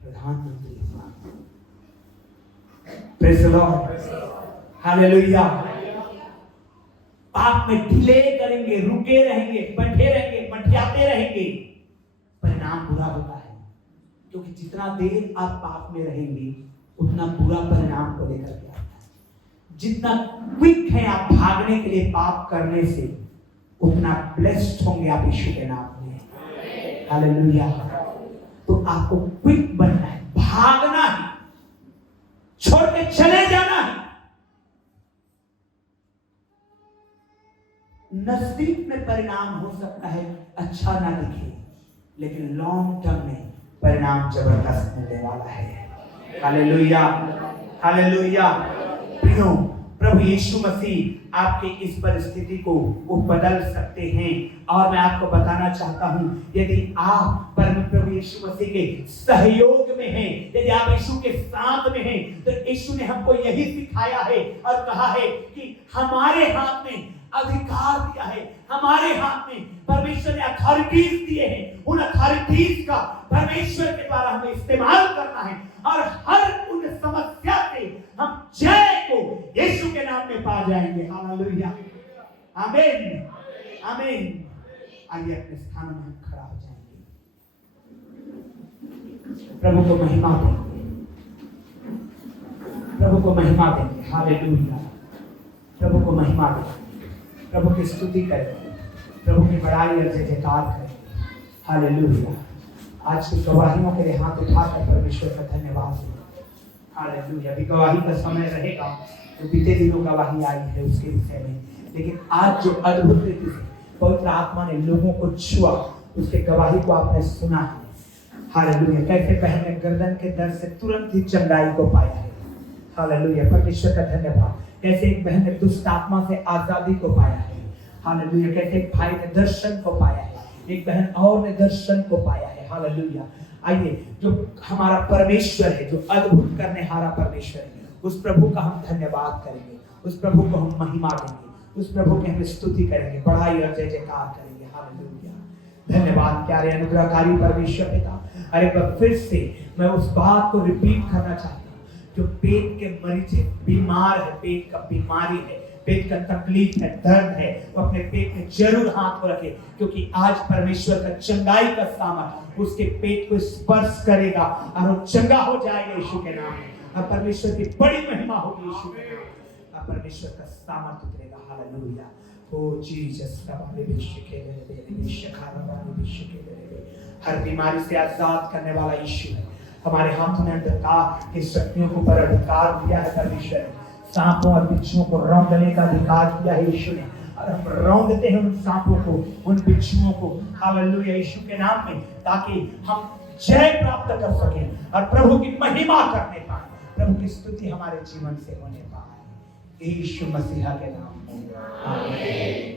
प्रधानमंत्री, प्रेज़ द लॉर्ड, हालेलुया। पाप में डिले करेंगे, रुके रहेंगे, बैठे रहेंगे, मठियाते रहेंगे, परिणाम बुरा होता है। क्योंकि जितना देर आप पाप में रहेंगे उतना बुरा परिणाम को लेकर के आता है। जितना क्विक है आप भागने के लिए पाप करने से, उतना ब्लेस्ड होंगे आप यीशु के नाम में, हालेलुया। तो आपको क्विक बनना है, भागना है, छोड़ के चले जाना है। नजदीक में परिणाम हो सकता है अच्छा ना दिखे, लेकिन लॉन्ग टर्म में परिणाम जबरदस्त मिलने वाला है। Hallelujah, hallelujah. प्रियो, प्रभु यीशु मसीह आपके इस परिस्थिति को वो बदल सकते हैं। और मैं आपको बताना चाहता हूं, यदि आप प्रभु यीशु मसीह के सहयोग में हैं, यदि आप यीशु के साथ में हैं, तो यीशु ने हमको यही सिखाया है और कहा है कि हमारे हाथ में अधिकार दिया है, हमारे हाथ में परमेश्वर ने अथॉरिटीज दिए हैं। उन अथॉरिटीज का परमेश्वर के द्वारा हमें इस्तेमाल करना है और हर उन समस्या से हम जय को यीशु के नाम में पा जाएंगे। हालेलुया, आमीन, आमीन। आइए अपने स्थान में हम खड़ा हो जाएंगे, प्रभु को महिमा देंगे, प्रभु को महिमा देंगे। हालेलुया, प्रभु को महिमा देंगे, प्रभु की स्तुति करेंगे, प्रभु की बड़ाई और जय जयकार करेंगे। हालेलुया। आज की गवाहियों के लिए हाथ उठाकर परमेश्वर का धन्यवाद दें। हालेलुया। अभी गवाही का समय रहेगा, तो बीते दिनों गवाही आई है उसके विषय में, लेकिन आज जो अद्भुत रीति से पवित्र आत्मा ने लोगों को छुआ, उसके गवाही को आपने सुना है। हालेलुया। कैसे बहन ने गर्दन के दर्द से तुरंत ही चंगाई को पाया है। हालेलुया, परमेश्वर का धन्यवाद। कैसे एक बहन ने दुष्ट आत्मा से आजादी को पाया है। हालेलुया। कैसे एक भाई ने दर्शन को पाया है, एक बहन और ने दर्शन को पाया है। हालेलुया। आइए, जो हमारा परमेश्वर है, जो अद्भुत करने हारा परमेश्वर है, उस प्रभु का हम धन्यवाद करेंगे, उस प्रभु को हम महिमा देंगे, उस प्रभु की हम स्तुति करेंगे, बड़ाई और जय जयकार करेंगे। हालेलुया। धन्यवाद प्यारे अनुग्रहकारी परमेश्वर पिता। अरे फिर से मैं उस बात को रिपीट करना चाहता हूँ, जो पेट के मरीज है, बीमार है, पेट का बीमारी है, पेट का तकलीफ है, दर्द है, वो अपने पेट में जरूर हाथ को रखे, क्योंकि आज परमेश्वर का चंगाई का सामर्थ उसके पेट को स्पर्श करेगा और वो चंगा हो जाएगा यीशु के नाम में। और परमेश्वर की बड़ी महिमा होगी यीशु के नाम में, और परमेश्वर का सामर्थ उतरेगा। हालेलुया। ओ जीसस, हर बीमारी से आजाद करने वाला यीशु है। हमारे हाथों ने अंधकार की शक्तियों को पर अधिकार दिया है परमेश्वर ने। सांपों और बिच्छुओं को रौंदने का अधिकार दिया है यीशु ने, और हम रौंदते हैं उन सांपों को, उन बिच्छुओं को। हालेलुया, यीशु के नाम में, ताकि हम जय प्राप्त कर सकें और प्रभु की महिमा करने पाए, प्रभु की स्तुति हमारे जीवन से होने पाए। यीशु मसीहा के नाम में आमीन।